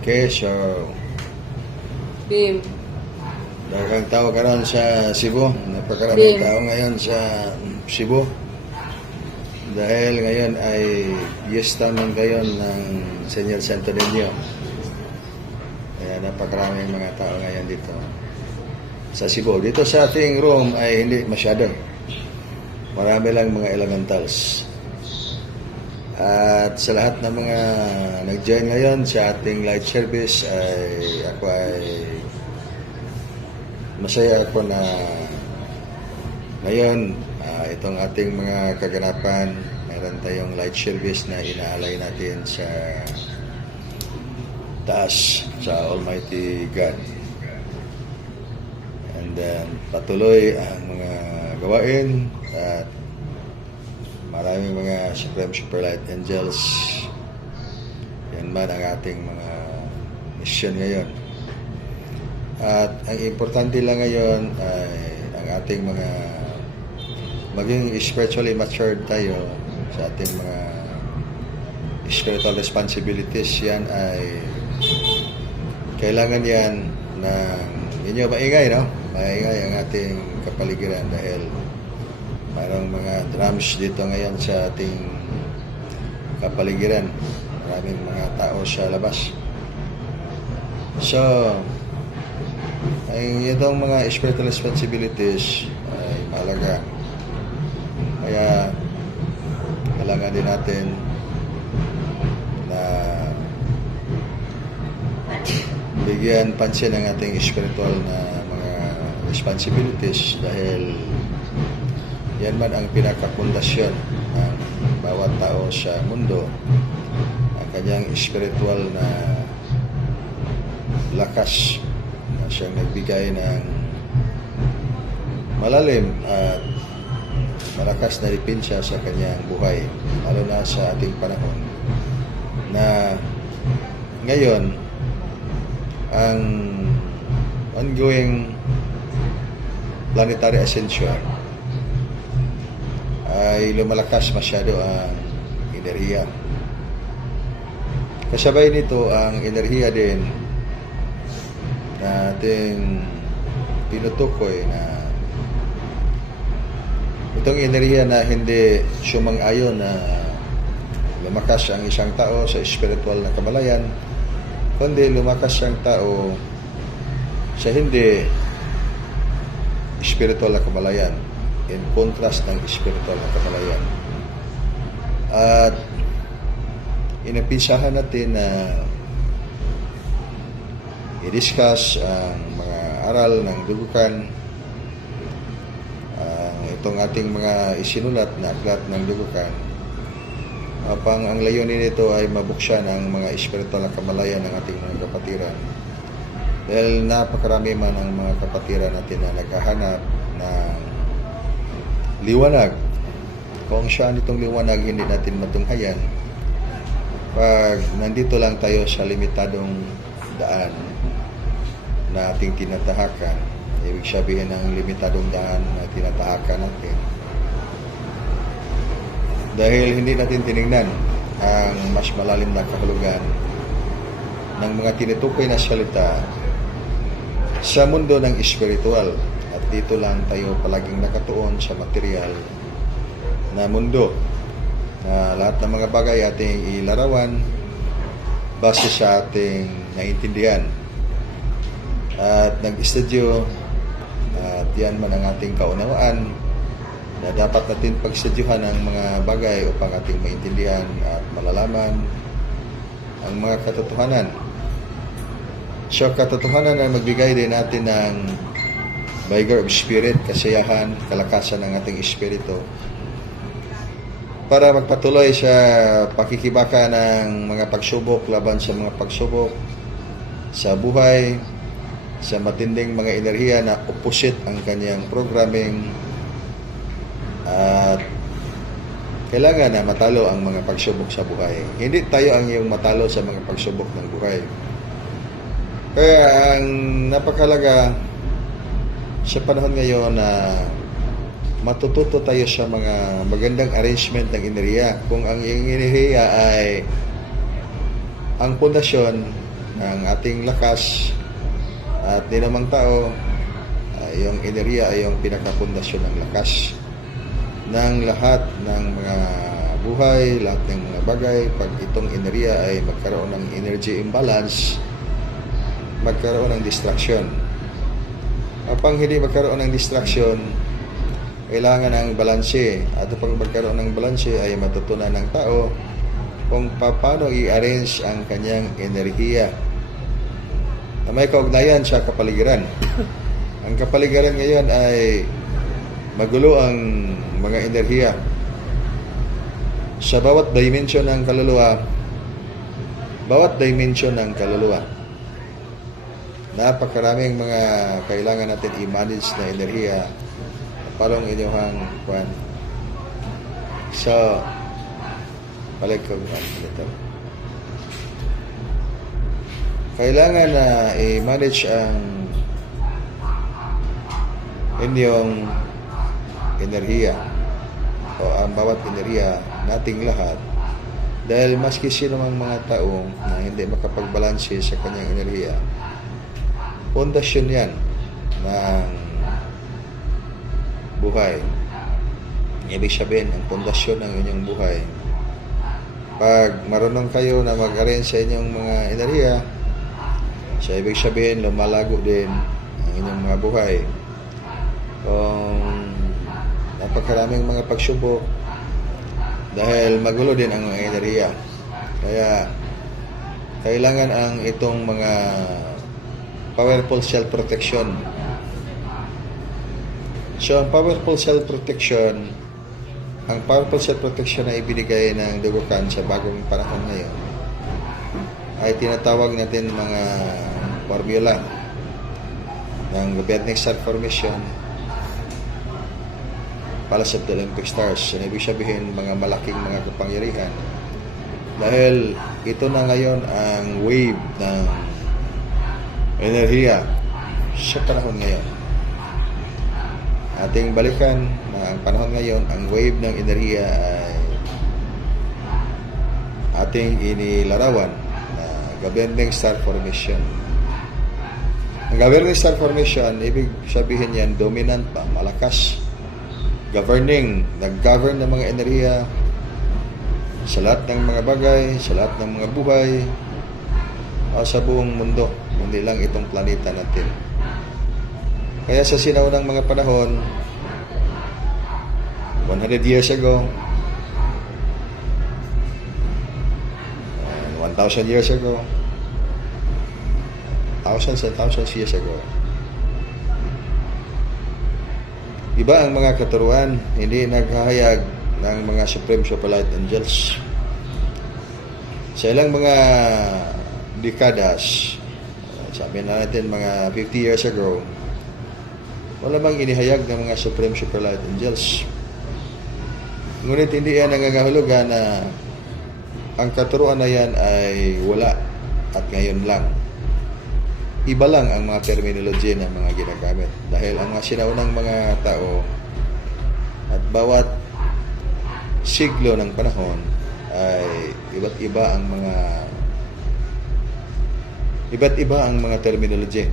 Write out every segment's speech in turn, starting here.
Okay, so Bim. daghang tao karon sa Cebu. Napakaraming Bim. tao ngayon sa Cebu. Dahil ngayon ay fiesta man ngayon ng Senyor Santo Niño. Kaya napakaraming mga tao ngayon dito sa Cebu. Dito sa ating room ay hindi masyado. Marami lang mga elementals. At sa lahat ng mga nag-join ngayon sa ating light service ay ako ay masaya ako na ngayon itong ating mga kaganapan, meron tayong light service na inaalay natin sa taas, sa Almighty God. And then patuloy ang mga gawain at maraming mga Supreme Super Light Angels. Yan man ang ating mga mission ngayon. At ang importante lang ngayon ay ang ating mga maging spiritually matured tayo sa ating mga spiritual responsibilities. Yan ay kailangan yan ng inyo maingay, no? Maingay ang ating kapaligiran dahil mayroong mga drums dito ngayon sa ating kapaligiran. Maraming mga tao sa labas. So, ay itong mga spiritual responsibilities ay mahalaga. Kaya kailangan din natin na bigyan pansin ang ating spiritual na mga responsibilities dahil yan man ang pinakapundasyon ng bawat tao sa mundo, ang kanyang spiritual na lakas na siyang nagbigay ng malalim at malakas na depensa sa kanyang buhay, lalo na sa ating panahon na ngayon ang ongoing planetary ascension ay lumalakas masyado ang enerhiya. Kasabay nito ang enerhiya din na ating tinutukoy na itong enerhiya na hindi sumang-ayon na lumakas ang isang tao sa spiritual na kamalayan, kundi lumakas ang tao sa hindi spiritual na kamalayan, in contrast ng spiritual na kamalayan. At inumpisahan natin na i-discuss ang mga aral ng dugukan, itong ating mga isinulat na aklat ng dugukan, upang ang layunin nito ay mabuksan ang mga espiritual na kamalayan ng ating mga kapatiran. Dahil napakarami man ang mga kapatiran natin na naghahanap ng liwanag. Kung saan itong liwanag hindi natin matunghayan pag nandito lang tayo sa limitadong daan na ating tinatahakan. Ibig sabihin ng limitadong daan na tinatahakan natin. Dahil hindi natin tinignan ang mas malalim na kahulugan ng mga tinutukoy na salita sa mundo ng espiritual. At dito lang tayo palaging nakatuon sa material na mundo na lahat ng mga bagay ating ilarawan base sa ating naintindihan. At nag-estudyo at yan man ang ating kaunawaan na dapat natin pagstudyuhan ang mga bagay upang ating maintindihan at malalaman ang mga katotohanan. So, katotohanan ay magbigay din natin ng vigor of spirit, kasiyahan, kalakasan ng ating espiritu para magpatuloy sa pakikibaka ng mga pagsubok laban sa mga pagsubok sa buhay, sa matinding mga enerhiya na opposite ang kanyang programming, at kailangan na matalo ang mga pagsubok sa buhay. Hindi tayo ang iyong matalo sa mga pagsubok ng buhay. Kaya ang napakalaga sa panahon ngayon na matututo tayo sa mga magandang arrangement ng enerhiya. Kung ang iyong enerhiya ay ang pundasyon ang ating lakas at di namang tao, yung enerhiya ay yung pinakapundasyon ng lakas ng lahat ng mga buhay, lahat ng mga bagay. Pag itong enerhiya ay magkaroon ng energy imbalance, magkaroon ng distraction. Kapag hindi magkaroon ng distraction, kailangan ng balanse. At pag magkaroon ng balanse ay matutunan ng tao kung paano i-arrange ang kanyang enerhiya na may kaugnayan sa kapaligiran. Ang kapaligiran ngayon ay magulo ang mga enerhiya. Sa bawat dimension ng kaluluwa, napakaraming mga kailangan natin i-manage na enerhiya parang inyong kwan. So, balik ko ito. Kailangan na i-manage ang inyong enerhiya o ang bawat enerhiya nating lahat, dahil maski sino mang mga tao na hindi makapagbalanse sa kanyang enerhiya, pundasyon yan ng buhay. Ibig sabihin, ang pundasyon ng inyong buhay, pag marunong kayo na mag-arrange sa inyong mga enerhiya, so ibig sabihin lumalago din ang inyong mga buhay. Kung napakaraming mga pagsubok, dahil magulo din ang mga enerhiya. Kaya kailangan ang itong mga powerful self-protection. So, ang powerful self-protection na ibinigay ng Dugukan sa bagong panahon ngayon ay tinatawag natin mga formula ng Governing Star Formation, Palace of the Olympic Stars. So, ibig sabihin, mga malaking mga kapangyarihan. Dahil ito na ngayon ang wave ng enerhiya sa panahon ngayon. Ating balikan na ang panahon ngayon, ang wave ng enerhiya ay ating inilarawan na Governing Star Formation. Ang Governing Star Formation, ibig sabihin yan, dominant pa, malakas. Governing, nag-govern ng mga enerhiya sa lahat ng mga bagay, sa lahat ng mga buhay, sa buong mundo, hindi lang itong planeta natin. Kaya sa sinaunang mga panahon, 100 years ago, 1,000 years ago, thousands and thousands years ago, iba ang mga katuruan, hindi naghahayag ng mga Supreme Superlight Angels. Sa ilang mga dekadas, sabi na natin mga 50 years ago, wala bang inihayag ng mga Supreme Superlight Angels. Ngunit hindi yan nangangahulugan na ang katuruan na yan ay wala at ngayon lang. Iba lang ang mga terminology ng mga ginagamit. Dahil ang mga sinaunang mga tao at bawat siglo ng panahon ay iba't iba ang mga terminology.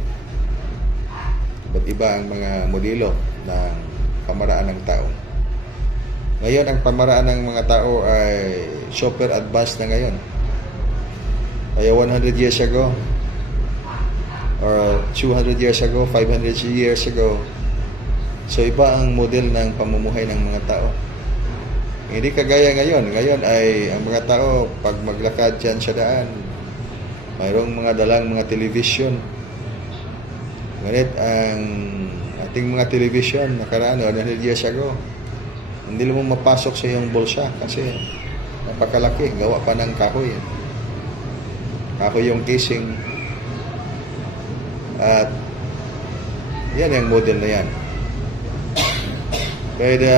Iba't iba ang mga modelo ng pamaraan ng tao. Ngayon, ang pamaraan ng mga tao ay super advanced na ngayon. Kaya 100 years ago, or 200 years ago, 500 years ago, so iba ang model ng pamumuhay ng mga tao. Hindi kagaya ngayon. Ngayon ay ang mga tao, pag maglakad dyan sa daan, mayroong mga dalang mga television. Ngunit ang ating mga television nakaraan 100 years ago, hindi mo mapasok sa iyong bulsa kasi napakalaki, gawa pa ng kahoy. Kahoy yung casing. At yan ang model na yan. Kaya the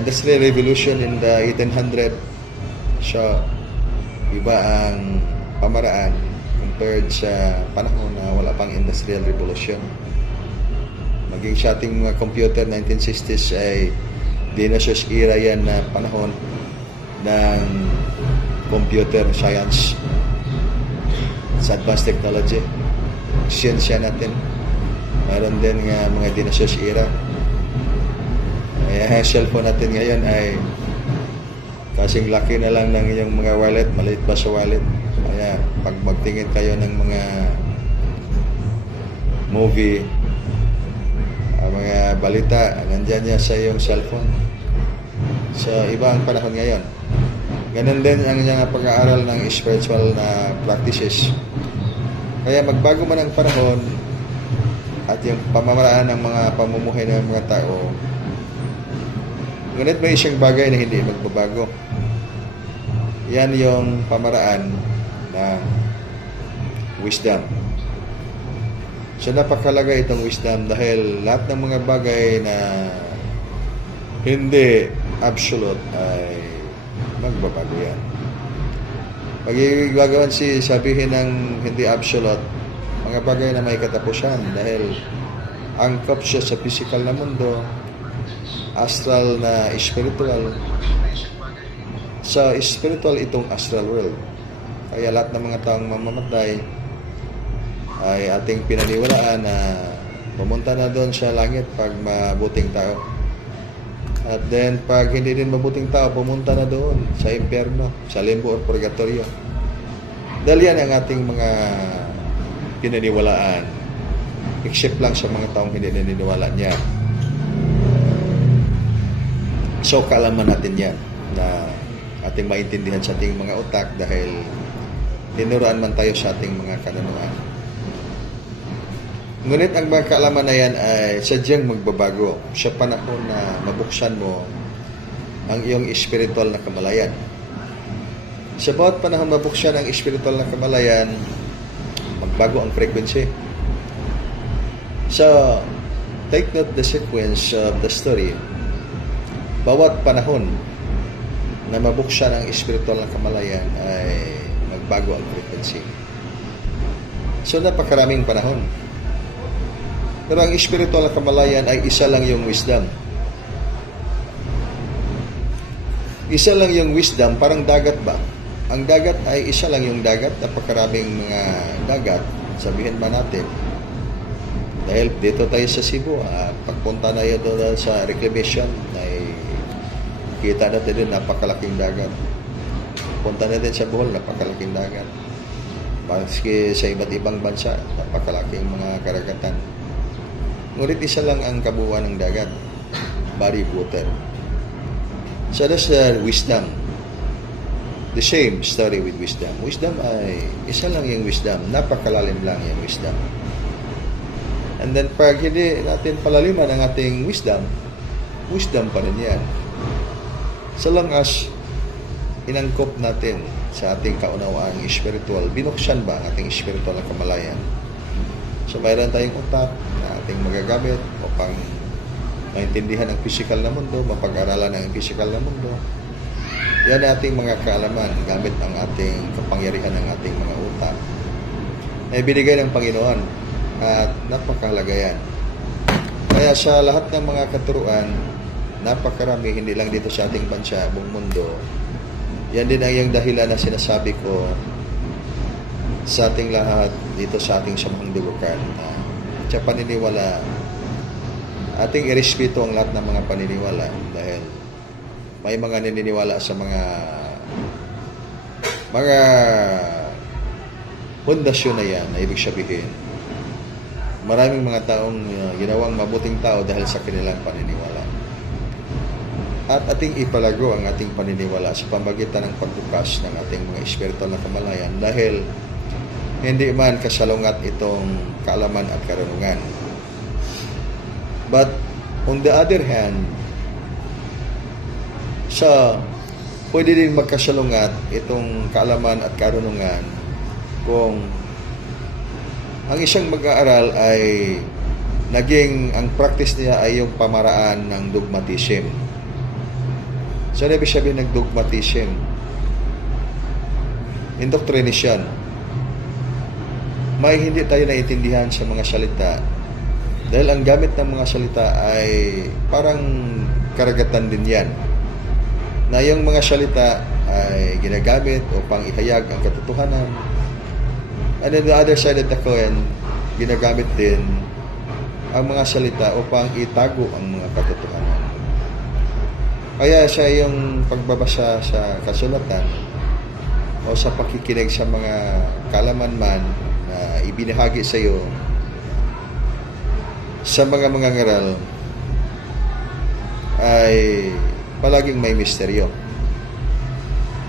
Industrial Revolution in the 1800, so iba ang pamaraan compared sa panahon na wala pang Industrial Revolution. Maging sa ating mga computer 1960s ay dinosaurs era yan na panahon ng computer science. sa advanced technology. Siyensya natin. Mayroon din nga mga dinosaurs era. Ang cellphone natin ngayon ay kasing laki na lang ng inyong mga wallet, maliit pa sa wallet. Kaya pag magtingin kayo ng mga movie, mga balita, nandyan yan sa iyong cellphone. So, iba ang panahon ngayon. Ganun din ang pag-aaral ng spiritual na practices. Kaya magbago man ang panahon at yung pamamaraan ng mga pamumuhay ng mga tao, ngunit may isang bagay na hindi magbabago. Yan yung pamaraan ng wisdom. So napakalaga itong wisdom dahil lahat ng mga bagay na hindi absolute ay magbabago yan. Pag gagawin sabihin ng hindi absolute, mga bagay na may katapusan dahil angkop siya sa physical na mundo, astral na spiritual. Sa spiritual itong astral world. Kaya lahat ng mga taong mamamatay ay ating pinaniwalaan na pumunta na doon sa langit pag mabuting tao. At then pag hindi din mabuting tao, pumunta na doon sa impyerno, sa limbo or purgatorio. Dahil yan ang ating mga pinaniwalaan. Except lang sa mga taong hindi naniniwala niya. So, kaalaman natin yan na ating maintindihan sa ating mga utak dahil tinuruan man tayo sa ating mga kanunuan. Ngunit ang mga kaalaman na yan ay sadyang magbabago sa panahon na mabuksan mo ang iyong spiritual na kamalayan. Sa bawat panahon mabuksan ang spiritual na kamalayan, magbago ang frequency. So, take note the sequence of the story. Bawat panahon na mabuksan ang spiritual na kamalayan ay magbago ang frequency. So, napakaraming panahon. Pero ang spiritual na kamalayan ay isa lang yung wisdom. Isa lang yung wisdom, parang dagat ba? Ang dagat ay isa lang yung dagat, napakaraming mga dagat, sabihin ba natin. Dahil dito tayo sa Cebu, pagpunta na yun doon sa reclamation, ay kita natin doon napakalaking dagat. Punta natin sa Bohol, napakalaking dagat. Maski sa iba't ibang bansa, napakalaking mga karagatan. Ngunit isa lang ang kabuuan ng dagat, body of water. So that's wisdom. The same story with wisdom. Wisdom ay isa lang yung wisdom, napakalalim lang yung wisdom. And then pag hindi natin palaliman ang ating wisdom, wisdom pa rin yan. So long as inangkop natin sa ating kaunawaan spiritual, binuksan ba ang ating spiritual na kamalayan? So mayroon tayong utak na ating magagamit upang maintindihan ang physical na mundo, mapag-aralan ang physical na mundo. Yan ating mga kaalaman gamit ang ating kapangyarihan ng ating mga utak na ibinigay ng Panginoon at napakahalaga yan. Kaya sa lahat ng mga katuruan, napakarami, hindi lang dito sa ating bansa, buong mundo. Yan din ang yung dahilan na sinasabi ko sa ating lahat dito sa ating samahang dugukan. Sa paniniwala, ating irespeto ang lahat ng mga paniniwala dahil may mga naniniwala sa mga pundasyon na yan, na ibig sabihin maraming mga taong ginawang mabuting tao dahil sa kanilang paniniwala. At ating ipalago ang ating paniniwala sa pamagitan ng pagbukas ng ating mga espiritual na kamalayan dahil hindi man kasalungat itong kaalaman at karunungan. But on the other hand, pwede din magkasalungat itong kaalaman at karunungan kung ang isang mag-aaral ay naging ang practice niya ay yung pamaraan ng dogmatism. So, ano ibig sabihin ng dogmatism? Indoctrination. May hindi tayo naiintindihan sa mga salita dahil ang gamit ng mga salita ay parang karagatan din yan na yung mga salita ay ginagamit upang ihayag ang katotohanan And on the other side of the coin, ginagamit din ang mga salita upang itago ang mga katotohanan. Kaya sa iyong pagbabasa sa kasulatan o sa pakikinig sa mga kalaman man na ibinahagi sa iyo sa mga ngaral ay palaging may misteryo.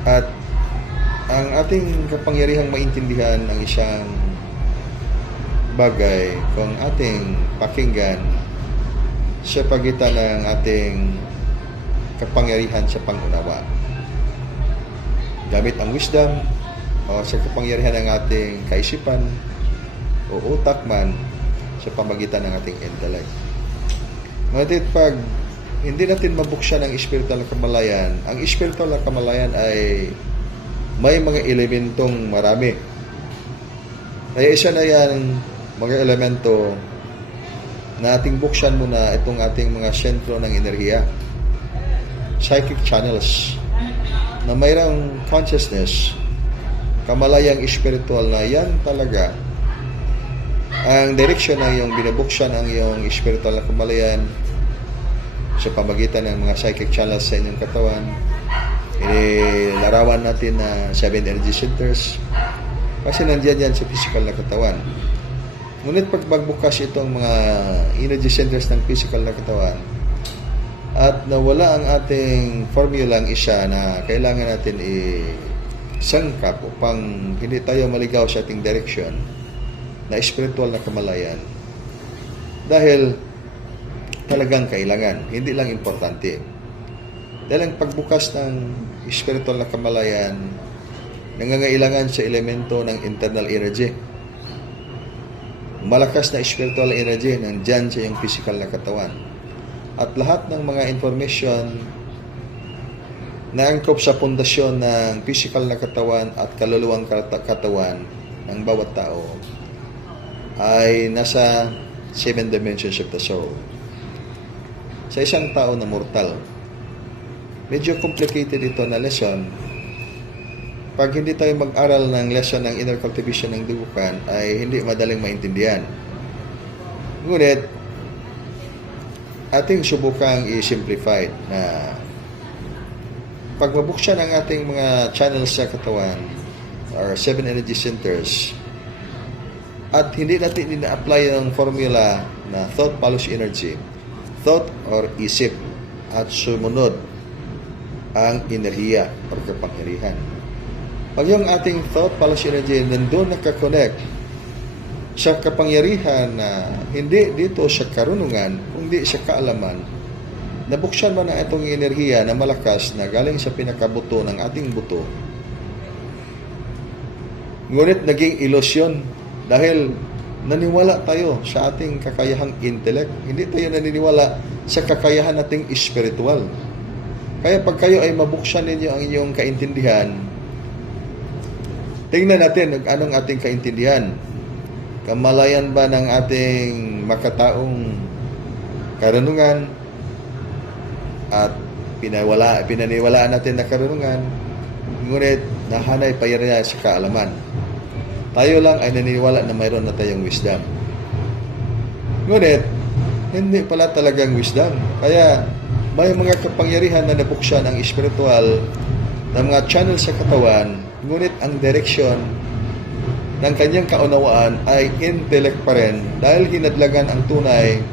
At ang ating kapangyarihang maintindihan ang isang bagay kung ating pakinggan sa pagitan ng ating kapangyarihan sa pangunawa. Gamit ang wisdom o sa kapangyarihan ng ating kaisipan o utak man sa pamagitan ng ating intellect. Ngunit pag hindi natin mabuksan ang spiritual na kamalayan, ang spiritual na kamalayan ay may mga elementong marami. Kaya isa na yan, mga elemento na ating buksan muna itong ating mga sentro ng enerhiya. Psychic channels na mayroong consciousness, kamalayang spiritual na yan talaga ang direksyon ng iyong binubuksan ang iyong spiritual na kamalayan sa pamagitan ng mga psychic channels sa inyong katawan. Larawan natin na 7 energy centers kasi nandiyan yan sa physical na katawan. Ngunit pag magbukas itong mga energy centers ng physical na katawan at nawala ang ating formulang isa na kailangan natin isangkap upang hindi tayo maligaw sa ating direksyon na spiritual na kamalayan, dahil talagang kailangan, hindi lang importante. Dahil ang pagbukas ng spiritual na kamalayan nangangailangan sa elemento ng internal energy. Malakas na spiritual energy nandyan sa iyong physical na katawan. At lahat ng mga information na angkop sa pundasyon ng physical na katawan at kaluluwang katawan ng bawat tao ay nasa 7 dimensions of the soul. Sa isang tao na mortal, medyo complicated ito na lesson. Pag hindi tayo mag-aral ng lesson ng inner cultivation ng dugukan, ay hindi madaling maintindihan. Ngunit, ating subukang i-simplify na pag mabuksan ang ating mga channels sa katawan or 7 energy centers at hindi natin ina-apply ang formula na thought follows energy, thought or isip, at sumunod ang enerhiya o kapangyarihan. Pag yung ating thought follows energy nandun nakakonect sa kapangyarihan na hindi dito sa karunungan, kundi sa kaalaman, nabuksan man ang itong enerhiya na malakas na galing sa pinakabuto ng ating buto. Ngunit naging ilusyon dahil naniwala tayo sa ating kakayahang intellect. Hindi tayo naniniwala sa kakayahan nating spiritual. Kaya pag kayo ay mabuksan ninyo ang inyong kaintindihan, tingnan natin anong ating kaintindihan. Kamalayan ba ng ating makataong karunungan at pinaniwalaan natin na karunungan, ngunit nahanay pa rin sa kaalaman. Tayo lang ay naniniwala na mayroon na tayong wisdom. Ngunit, hindi pala talagang wisdom. Kaya, may mga kapangyarihan na nabuksan ang spiritual ng mga channel sa katawan, ngunit ang direksyon ng kanyang kaunawaan ay intellect pa rin dahil hinadlagan ang tunay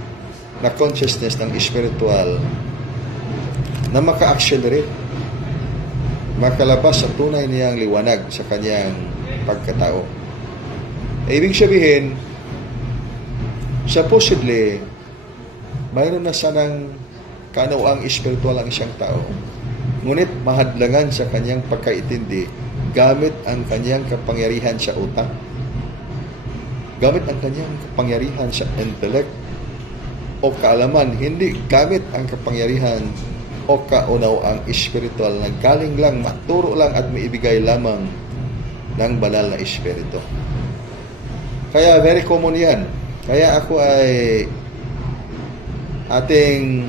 na consciousness ng spiritual na maka-accelerate, makalabas sa tunay niyang liwanag sa kanyang pagkatao. Ibig sabihin, supposedly, mayroon na sanang kaunawang spiritual ang isang tao, ngunit mahadlangan sa kanyang pagkaintindi gamit ang kanyang kapangyarihan sa utak, gamit ang kanyang kapangyarihan sa intellect o kaalaman, hindi gamit ang kapangyarihan o kaunawang spiritual na galing lang, maturo lang at maibigay lamang ng banal na espiritu. Kaya very common yan. Kaya ako ay ating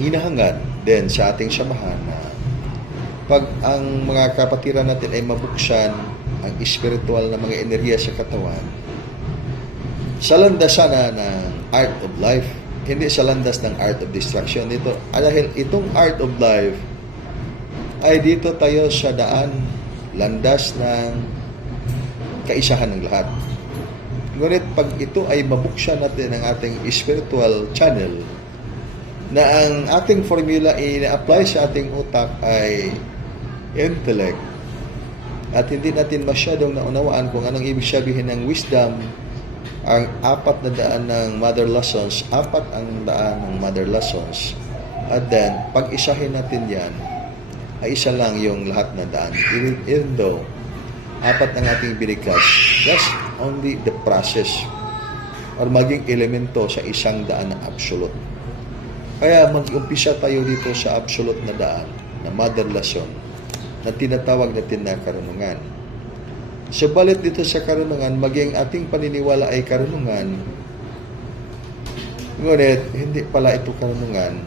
hinahangad din sa ating samahan na pag ang mga kapatiran natin ay mabuksan ang spiritual na mga enerhiya sa katawan sa landasan ng art of life, hindi sa landas ng art of destruction. Dito, dahil itong art of life ay dito tayo sa daan, landas ng kaisahan ng lahat. Ngunit pag ito ay mabuksan natin ang ating spiritual channel, na ang ating formula ina-apply sa ating utak ay intellect, at hindi natin masyadong naunawaan kung anong ibig sabihin ng wisdom, ang 4 na daan ng mother lessons, 4 ang daan ng mother lessons, at then pag-isahin natin yan, ay isa lang yung lahat na daan. Even though 4 ang ating binigkas, that's only the process or maging elemento sa isang daan na absolute. Kaya mag-umpisa tayo dito sa absolute na daan, na mother lesson, na tinatawag natin na karunungan. Subalit dito sa karunungan, maging ating paniniwala ay karunungan, ngunit hindi pala ito karunungan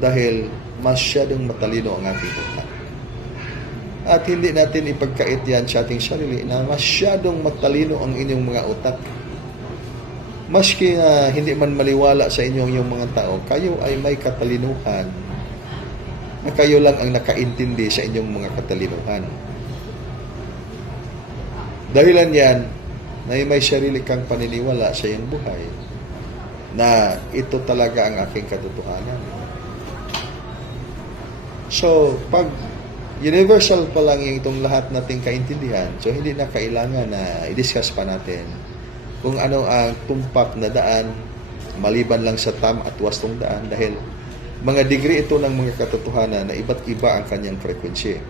dahil masyadong matalino ang ating utak. At hindi natin ipagkait yan sa ating sarili na masyadong matalino ang inyong mga utak. Maski na hindi man maliwala sa inyong yung mga tao, kayo ay may katalinuhan na kayo lang ang nakaintindi sa inyong mga katalinuhan. Dahilan yan na may sarili kang paniniwala sa iyong buhay na ito talaga ang aking katotohanan. So, pag universal pa lang yung itong lahat nating kaintindihan, so hindi na kailangan na i-discuss pa natin kung ano ang tumpak na daan maliban lang sa tam at wastong daan, dahil mga degree ito ng mga katotohanan na iba't iba ang kanyang frequency.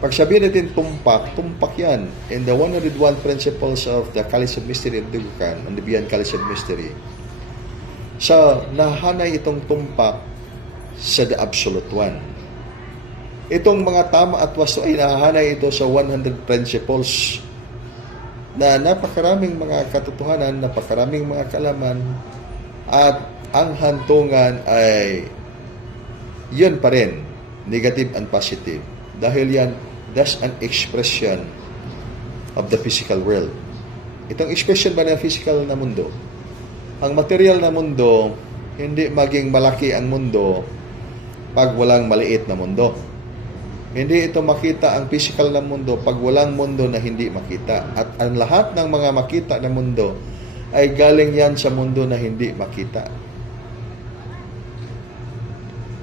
Pag sabihin natin tumpak yan. In the 101 principles of the College of Mystery of Dugukan, and the Beyond College of Mystery, so nahanay itong tumpak sa the Absolute One. Itong mga tama at wasto ay nahanay ito sa 100 principles na napakaraming mga katotohanan, napakaraming mga kaalaman, at ang hantungan ay yun pa rin, negative and positive. Dahil yan, that's an expression of the physical world. Itong expression ba ng physical na mundo? Ang material na mundo, hindi maging malaki ang mundo pag walang maliit na mundo. Hindi ito makita ang physical na mundo pag walang mundo na hindi makita. At ang lahat ng mga makita na mundo ay galing yan sa mundo na hindi makita.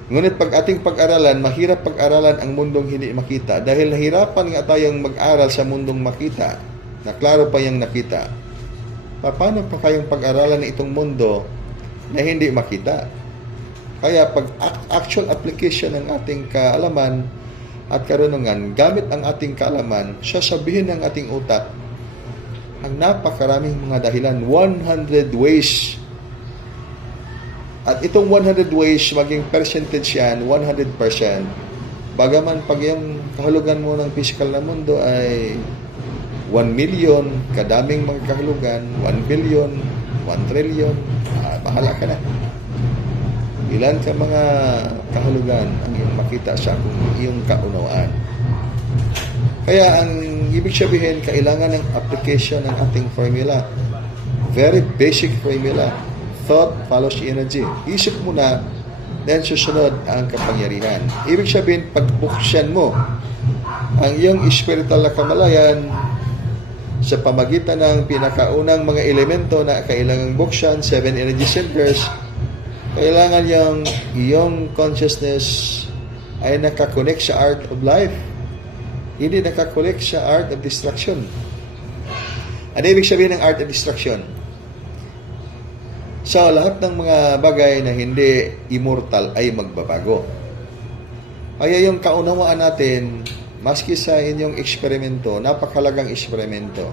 Ngunit pag ating pag-aralan, mahirap pag-aralan ang mundong hindi makita dahil nahirapan nga tayong mag-aral sa mundong makita na klaro pa yung nakita. Paano pa kayong pag-aralan itong mundo na hindi makita? Kaya pag actual application ng ating kaalaman at karunungan, gamit ang ating kaalaman, sasabihin ng ating utak ang napakaraming mga dahilan, 100 ways. At itong 100 ways, maging percentage yan, 100%. Bagaman pag yung kahulugan mo ng physical na mundo ay 1 million, kadaming mga kahulugan, 1 billion, 1 trillion, bahala ka na. Ilan ka mga kahulugan ang iyong makita sa iyong kaunawaan. Kaya ang ibig sabihin, kailangan ng application ng ating formula. Very basic formula. Thought follows energy. Isip mo na, then susunod ang kapangyarihan. Ibig sabihin, pagbuksan mo ang iyong spiritual na kamalayan sa pamagitan ng pinakaunang mga elemento na kailangang buksan, 7 energy centers, kailangan yung iyong consciousness ay nakakonect sa art of life. Hindi nakakonect sa art of destruction. Ano ibig sabihin ng art of destruction? So, lahat ng mga bagay na hindi immortal ay magbabago. Kaya yung kaunawaan natin, maski sa inyong eksperimento, napakalagang eksperimento,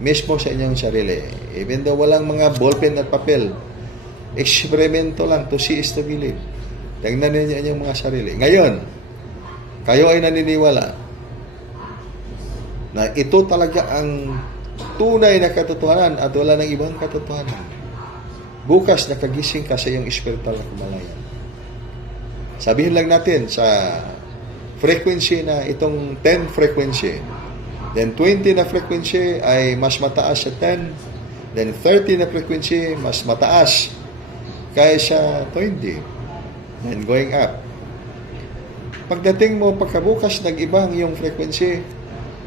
mismo sa inyong sarili, even though walang mga ballpen at papel, eksperimento lang, to see is to believe. Tingnan ninyo inyong mga sarili. Ngayon, kayo ay naniniwala na ito talaga ang tunay na katotohanan at wala ng ibang katotohanan. Bukas, nakagising ka sa iyong spiritual na kamalayan. Sabihin lang natin sa frequency na itong 10 frequency, Then 20 na frequency ay mas mataas sa 10. Then 30 na frequency mas mataas kaysa 20. Then going up. Pagdating mo pagkabukas nag-iba ang iyong frequency,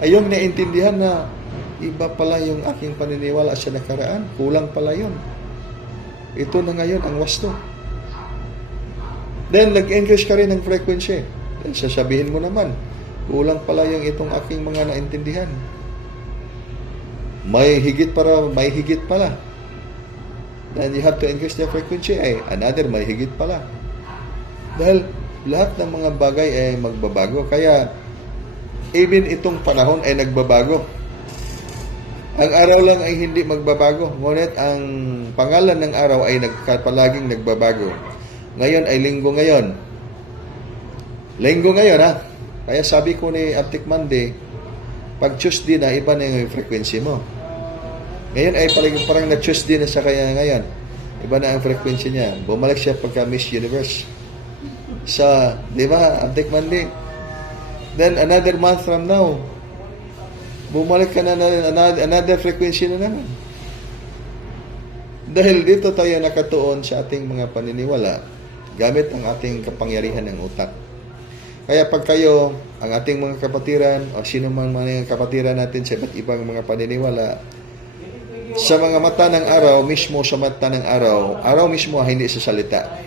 ay yung naintindihan na iba pala yung aking paniniwala sa nakaraan, kulang pala yun. Ito na ngayon ang wasto. Then nag-increase ka rin ng frequency. Then sasabihin mo naman, kulang pala yung itong aking mga naintindihan. May higit pala. Then you have to increase the frequency. Ay, another may higit pala. Dahil lahat ng mga bagay ay magbabago. Kaya, even itong panahon ay nagbabago. Ang araw lang ay hindi magbabago. Ngunit ang pangalan ng araw ay palaging nagbabago. Ngayon ay linggo ngayon. Linggo ngayon, ha? Kaya sabi ko ni Arctic Monday, pag Tuesday na, iba na yung frequency mo. Ngayon ay parang na-Tuesday na siya kaya ngayon. Iba na ang frequency niya. Bumalik siya pagka Miss Universe. Sa, di ba, Arctic Monday? Then, another month from now, bumalik ka na another frequency na naman. Dahil dito tayo nakatuon sa ating mga paniniwala, gamit ang ating kapangyarihan ng utak. Kaya pag kayo, ang ating mga kapatiran, o sino man mga kapatiran natin sa iba't ibang mga paniniwala, sa mga mata ng araw, mismo sa mata ng araw mismo hindi sa salita.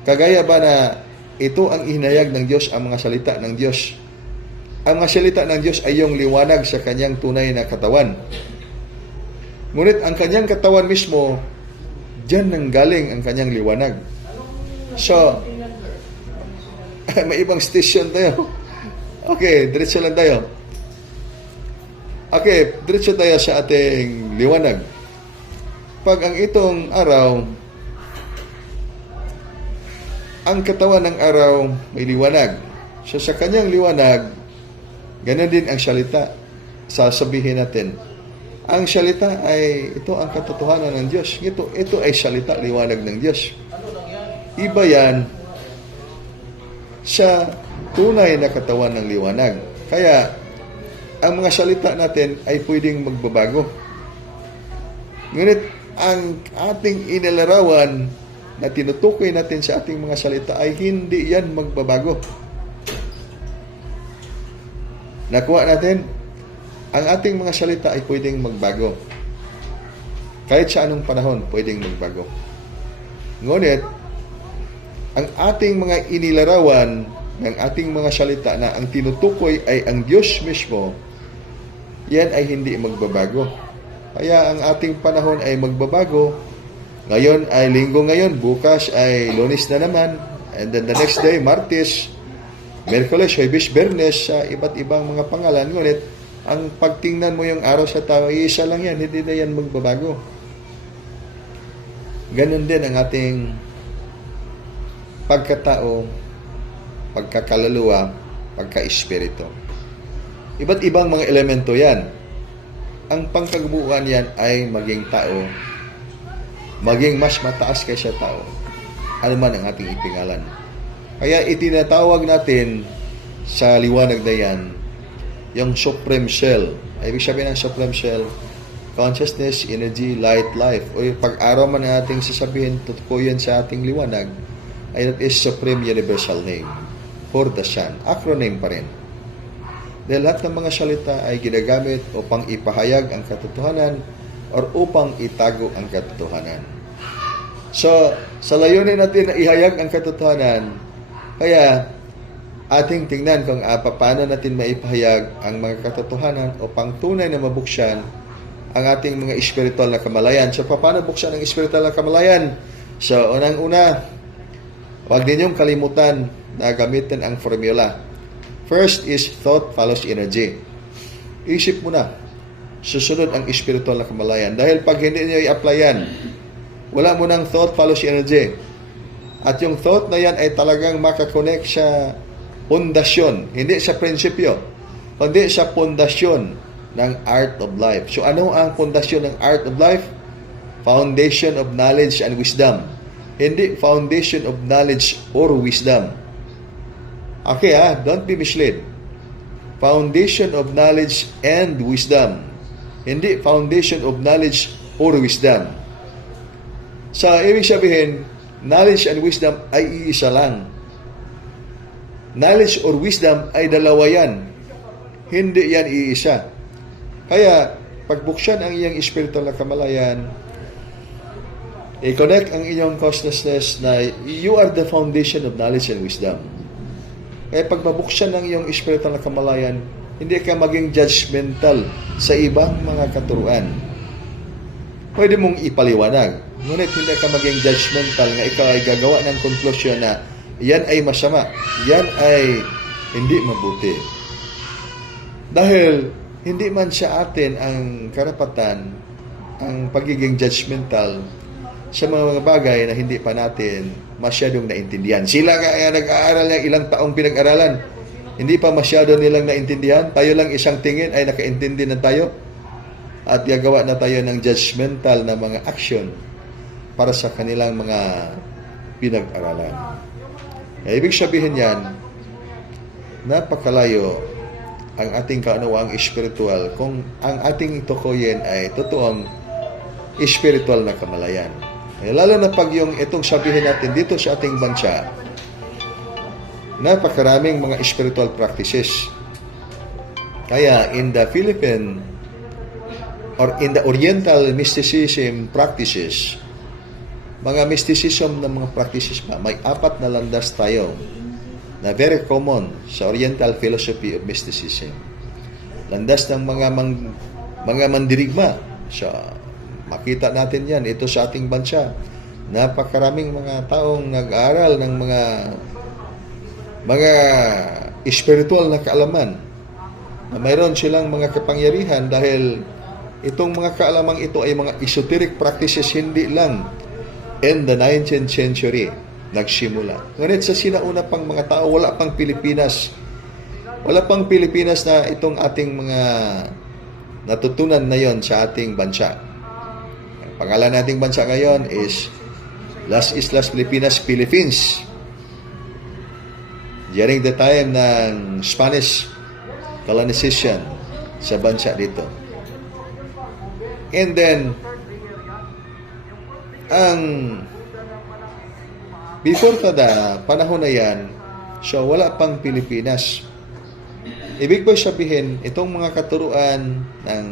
Kagaya ba na ito ang hinayag ng Diyos, ang mga salita ng Diyos. Ang mga salita ng Diyos ay yung liwanag sa kanyang tunay na katawan. Ngunit ang kanyang katawan mismo, diyan nanggaling ang kanyang liwanag. So, may ibang station tayo. Okay, diretso lang tayo. Okay, diretso tayo sa ating liwanag. Pag ang itong araw, ang katawan ng araw may liwanag. So sa kanyang liwanag, ganun din ang salita. Sasabihin natin, ang salita ay ito ang katotohanan ng Diyos. Ito ay salita, liwanag ng Diyos. Iba yan sa tunay na katawan ng liwanag. Kaya, ang mga salita natin ay pwedeng magbabago. Ngunit, ang ating inilarawan na tinutukoy natin sa ating mga salita ay hindi yan magbabago. Nakuha natin, ang ating mga salita ay pwedeng magbago. Kahit sa anong panahon, pwedeng magbago. Ngunit, ang ating mga inilarawan ng ating mga salita na ang tinutukoy ay ang Diyos mismo, yan ay hindi magbabago. Kaya ang ating panahon ay magbabago. Ngayon ay linggo ngayon, bukas ay Lunes na naman, and then the next day, Martes, Miyerkules, Huwebes, Biyernes, sa iba't ibang mga pangalan. Ngunit, ang pagtingnan mo yung araw sa tao, isa lang yan, hindi na yan magbabago. Ganon din ang ating pagkatao, pagkakaluluwa, pagka-espiritu. Iba't ibang mga elemento yan. Ang pangkabuuan yan ay maging tao, maging mas mataas kaysa tao. Ano man ang ating ipingalan. Kaya itinatawag natin sa liwanag na yan, yung Supreme Shell. Ibig sabihin ng Supreme Shell, consciousness, energy, light, life. O yung pag-araw man natin sasabihin, totoo yan sa ating liwanag, ay that is Supreme Universal Name for the Sun. Acronym pa rin. Dahil lahat ng mga salita ay ginagamit upang ipahayag ang katotohanan or upang itago ang katotohanan. So, sa layunin natin na ihayag ang katotohanan, kaya ating tingnan kung paano natin maipahayag ang mga katotohanan upang tunay na mabuksan ang ating mga espiritual na kamalayan. So, paano buksan ang espiritual na kamalayan? So, unang-una, huwag ninyong kalimutan na gamitin ang formula. First is thought follows energy. Isip mo na, susunod ang espiritual na kamalayan. Dahil pag hindi niyo i-apply yan, wala mo ng thought follows energy. At yung thought na yan ay talagang makakonect sa pundasyon, hindi sa prinsipyo, kundi sa pundasyon ng art of life. So ano ang pundasyon ng art of life? Foundation of knowledge and wisdom. Hindi foundation of knowledge or wisdom. Okay don't be misled. foundation of knowledge and wisdom. Hindi foundation of knowledge or wisdom. Sa ibig sabihin, knowledge and wisdom ay iisa lang. Knowledge or wisdom ay dalawa yan. Hindi yan iisa. Kaya, pagbuksan ang iyong spiritual na kamalayan, i-connect ang iyong consciousness na you are the foundation of knowledge and wisdom. Kaya pag mabuksan ang iyong spiritual na kamalayan, hindi ka maging judgmental sa ibang mga katuruan. Pwede mong ipaliwanag. Ngunit hindi ka maging judgmental nga ikaw ay gagawa ng konklusyon na yan ay masama, yan ay hindi mabuti. Dahil hindi man sa atin ang karapatan, ang pagiging judgmental sa mga bagay na hindi pa natin masyadong naintindihan. Sila kaya nag-aaral ng ilang taong pinag-aralan. Hindi pa masyado nilang naintindihan. Tayo lang isang tingin ay nakaintindi na tayo. At gagawa na tayo ng judgmental na mga action para sa kanilang mga pinag-aralan. Ibig sabihin yan, napakalayo ang ating kaunawaang espiritual kung ang ating tukuyin ay totoong espiritual na kamalayan. Lalo na pag yung itong sabihin natin dito sa ating bansa, napakaraming mga spiritual practices. Kaya in the Philippine or in the Oriental mysticism practices, mga mysticism na mga practices pa, may 4 na landas tayo na very common sa Oriental philosophy of mysticism. Landas ng mga mandirigma. Makita natin yan, ito sa ating bansa. Napakaraming mga taong nag-aaral ng mga spiritual na kaalaman na mayroon silang mga kapangyarihan dahil itong mga kaalamang ito ay mga esoteric practices, hindi lang in the 19th century nagsimula. Ngunit sa sinauna pang mga tao, wala pang Pilipinas. Wala pang Pilipinas na itong ating mga natutunan na yon sa ating bansa. Ang pangalan nating bansa ngayon is Las Islas Filipinas, Philippines. During the time ng Spanish colonization sa bansa dito. And then, before panahon na yan, so wala pang Pilipinas. Ibig ko sabihin, itong mga katuruan ng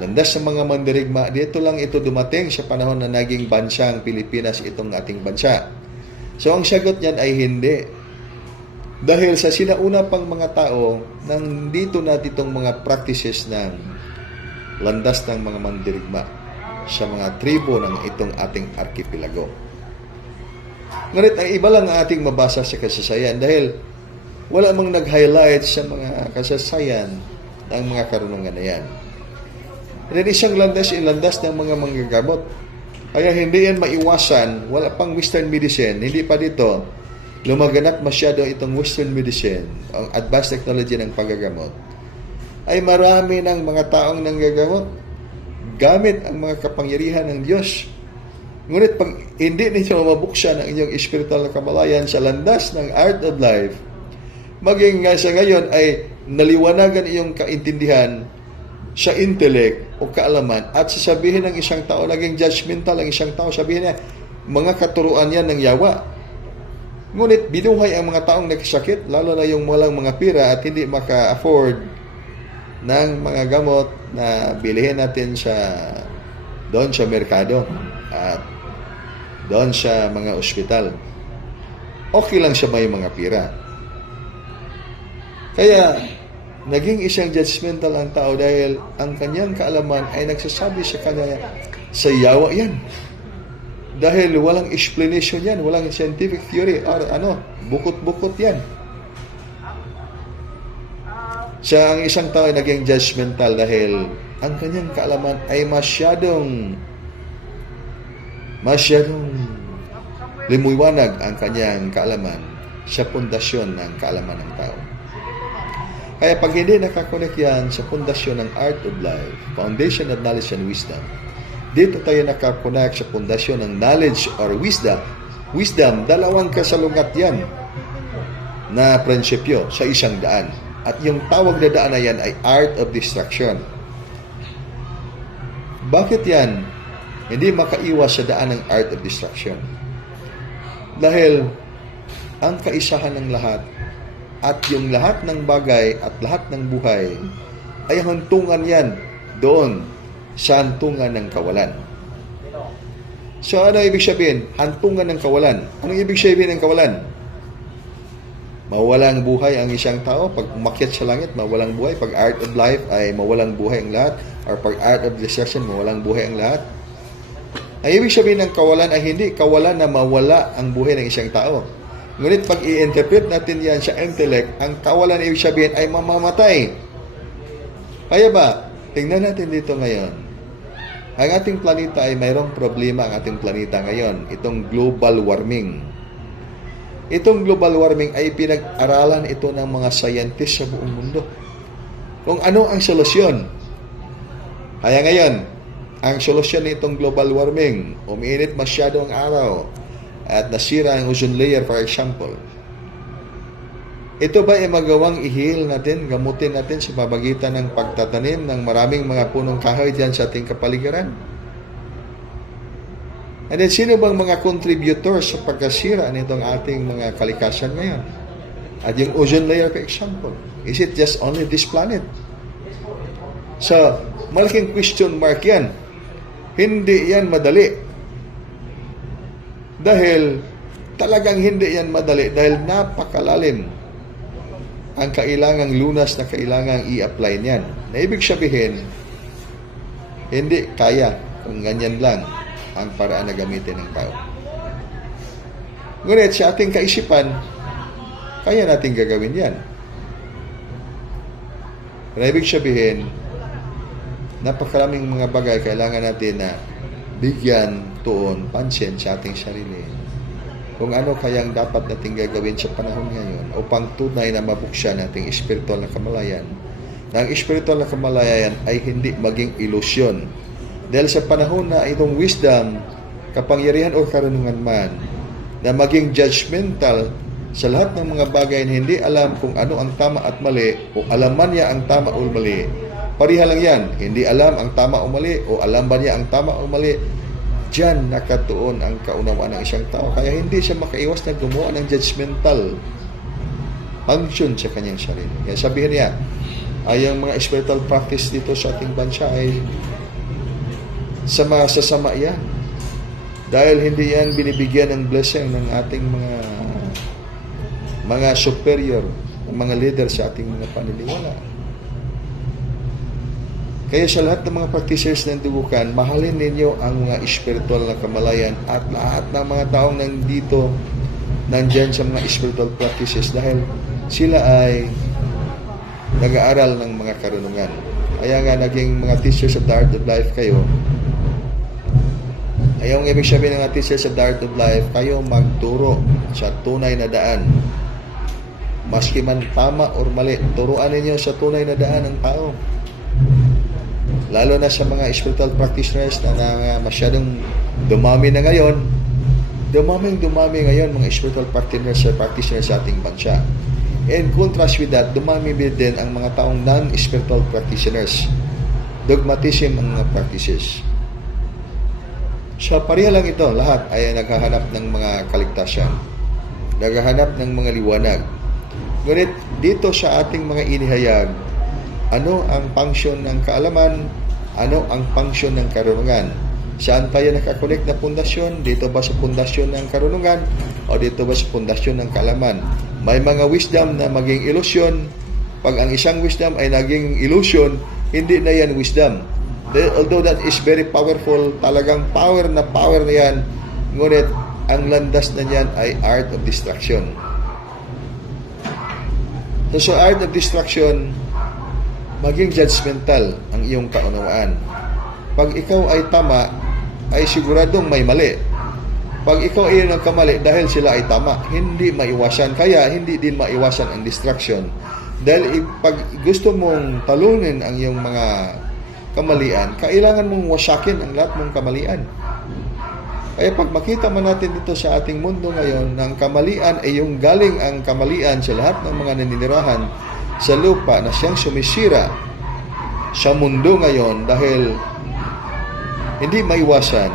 landas sa mga mandirigma, dito lang ito dumating sa panahon na naging bansang Pilipinas itong ating bansa. So, ang sagot niyan ay hindi. Dahil sa sinauna pang mga tao, nang dito na ditong mga practices ng landas ng mga mandirigma sa mga tribo ng itong ating archipelago. Ngunit ang iba lang ang ating mabasa sa kasaysayan dahil wala mang nag-highlight sa mga kasaysayan ng mga karunungan na yan. Then isang landas ng mga manggagamot. Kaya hindi yan maiwasan, wala pang Western medicine, hindi pa dito lumaganap masyado itong Western medicine, ang advanced technology ng paggagamot, ay marami ng mga taong nanggagamot gamit ang mga kapangyarihan ng Diyos. Ngunit pag hindi ninyo mabuksan ang inyong spiritual na kamalayan sa landas ng art of life, maging sa ngayon ay naliwanagan iyong kaintindihan sa intellect o kaalaman at sasabihin ng isang tao, naging judgmental ang isang tao, sabihin niya, mga katuruan yan ng yawa. Ngunit binuhay ang mga taong nagsakit, lalo na yung walang mga pira at hindi maka-afford ng mga gamot na bilihin natin doon sa merkado at doon sa mga ospital. Okay lang siya may mga pira. Kaya, naging isang judgmental ang tao dahil ang kanyang kaalaman ay nagsasabi sa kanya, sa yawa yan. Dahil walang explanation yan, walang scientific theory, or bukot-bukot yan. Siya ang isang tao ay naging judgmental dahil ang kanyang kaalaman ay masyadong limuiwanag ang kanyang kaalaman sa pundasyon ng kaalaman ng tao. Kaya pag hindi nakakonek yan sa pundasyon ng art of life, foundation of knowledge and wisdom, dito tayo nakakonek sa pundasyon ng knowledge or wisdom. Wisdom, dalawang kasalungat yan na prinsipyo sa 100. At yung tawag na daan na yan ay art of distraction. Bakit yan? Hindi makaiwas sa daan ng art of distraction. Dahil ang kaisahan ng lahat at yung lahat ng bagay at lahat ng buhay ay hantungan yan doon sa hantungan ng kawalan. So ano ibig sabihin? Hantungan ng kawalan. Anong ibig sabihin ng kawalan? Mawalang buhay ang isang tao. Pag umakyat sa langit, mawalang buhay. Pag art of life ay mawalang buhay ang lahat. Or pag art of destruction, mawalang buhay ang lahat. Ang ibig sabihin ng kawalan ay hindi kawalan na mawala ang buhay ng isang tao. Ngunit pag i-interpret natin yan sa intellect, ang kawalan na ibig sabihin ay mamamatay. Kaya ba, tingnan natin dito ngayon. Ang ating planeta ay mayroong problema ang ating planeta ngayon. Itong global warming. Itong global warming ay pinag-aralan ito ng mga scientists sa buong mundo. Kung ano ang solusyon. Kaya ngayon, ang solusyon nitong global warming, umiinit masyado ang araw at nasira ang ozone layer, for example. Ito ba ay magawang i-heal natin, gamutin natin sa pamagitan ng pagtatanim ng maraming mga punong kahoy dyan sa ating kapaligiran? And then, sino bang mga contributors sa pagkasira nitong ating mga kalikasan ngayon? At yung ozone layer, for example, is it just only this planet? So, malaking question mark yan. Hindi yan madali. Dahil, talagang hindi yan madali dahil napakalalim ang kailangang lunas na kailangang i-apply niyan. Na ibig sabihin, hindi kaya kung ganyan lang ang paraan na gamitin ng tao. Ngunit sa ating kaisipan, kaya natin gagawin yan. Pero ibig sabihin, napakaraming mga bagay kailangan natin na bigyan tuon, pansin sa ating sarili. Kung ano kayang dapat natin gagawin sa panahon ngayon upang tunay na mabuksan nating espiritual na kamalayan. Na ang espiritual na kamalayan ay hindi maging ilusyon. Dahil sa panahon na itong wisdom, kapangyarihan o karunungan man, na maging judgmental sa lahat ng mga bagay na hindi alam kung ano ang tama at mali, o alam man niya ang tama o mali, pariha lang yan. Hindi alam ang tama o mali, o alam ba niya ang tama o mali, diyan nakatuon ang kaunawaan ng isang tao. Kaya hindi siya makaiwas na gumawa ng judgmental function sa kanyang sarili. Kaya sabihin niya, ay ang mga spiritual practice dito sa ating bansa ay sasama yan. Dahil hindi yan binibigyan ng blessing ng ating mga superior, mga leader sa ating mga paniniwala. Kaya sa lahat ng mga practitioners ng dugukan, mahalin ninyo ang mga spiritual na kamalayan at lahat ng mga taong nandito, nandyan sa mga spiritual practices dahil sila ay nag-aaral ng mga karunungan. Kaya nga naging mga teachers of the art of life kayo. Ayaw ang ibig sabihin ng mga teachers of the art of life, kayo magturo sa tunay na daan. Maski man tama or mali, turuan ninyo sa tunay na daan ng tao. Lalo na sa mga spiritual practitioners na masyadong dumami na ngayon. Dumami ngayon mga spiritual practitioners sa ating bansa. In contrast with that, dumami din ang mga taong non-spiritual practitioners. Dogmatism ang mga practices. Sa pareha lang ito, lahat ay naghahanap ng mga kaligtasan. Naghahanap ng mga liwanag. Ngunit dito sa ating mga inihayag, ano ang function ng kaalaman? Ano ang function ng karunungan? Saan tayo nakakonect na pundasyon? Dito ba sa pundasyon ng karunungan? O dito ba sa pundasyon ng kaalaman? May mga wisdom na maging ilusyon. Pag ang isang wisdom ay naging illusion, hindi na yan wisdom. Although that is very powerful, talagang power na yan, ngunit ang landas na yan ay art of distraction. So art of distraction, maging judgmental ang iyong kaunawaan. Pag ikaw ay tama, ay siguradong may mali. Pag ikaw ay nagkamali dahil sila ay tama, hindi maiwasan. Kaya hindi din maiwasan ang distraction. Dahil pag gusto mong talunin ang iyong mga kamalian, kailangan mong wasakin ang lahat mong kamalian. Kaya pag makita man natin dito sa ating mundo ngayon ng kamalian ay yung galing ang kamalian sa lahat ng mga naninirahan, sa lupa na siyang sumisira sa mundo ngayon dahil hindi maiwasan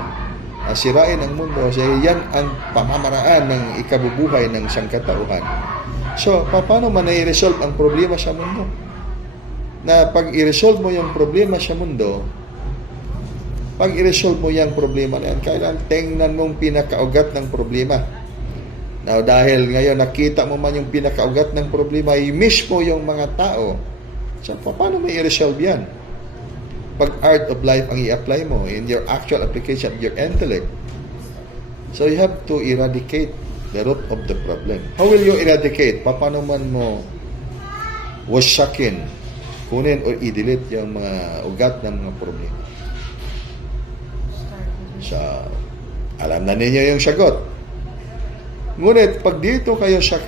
na sirain ang mundo. So, yan ang pamamaraan ng ikabubuhay ng sangkatauhan. So, paano man i-resolve ang problema sa mundo? Na pag i-resolve mo yung problema sa mundo, pag i-resolve mo yung problema na yan, kailan tingnan mong pinakaugat ng problema. Now, dahil ngayon nakita mo man yung pinakaugat ng problema, i-miss mo yung mga tao. So, paano mo i-resolve yan? Pag art of life ang i-apply mo in your actual application of your intellect. So, you have to eradicate the root of the problem. How will you eradicate? Paano man mo wasyakin, kunin o i-delete yung mga ugat ng mga problema? So, alam na ninyo yung sagot. Ngunit, pag dito kayo sa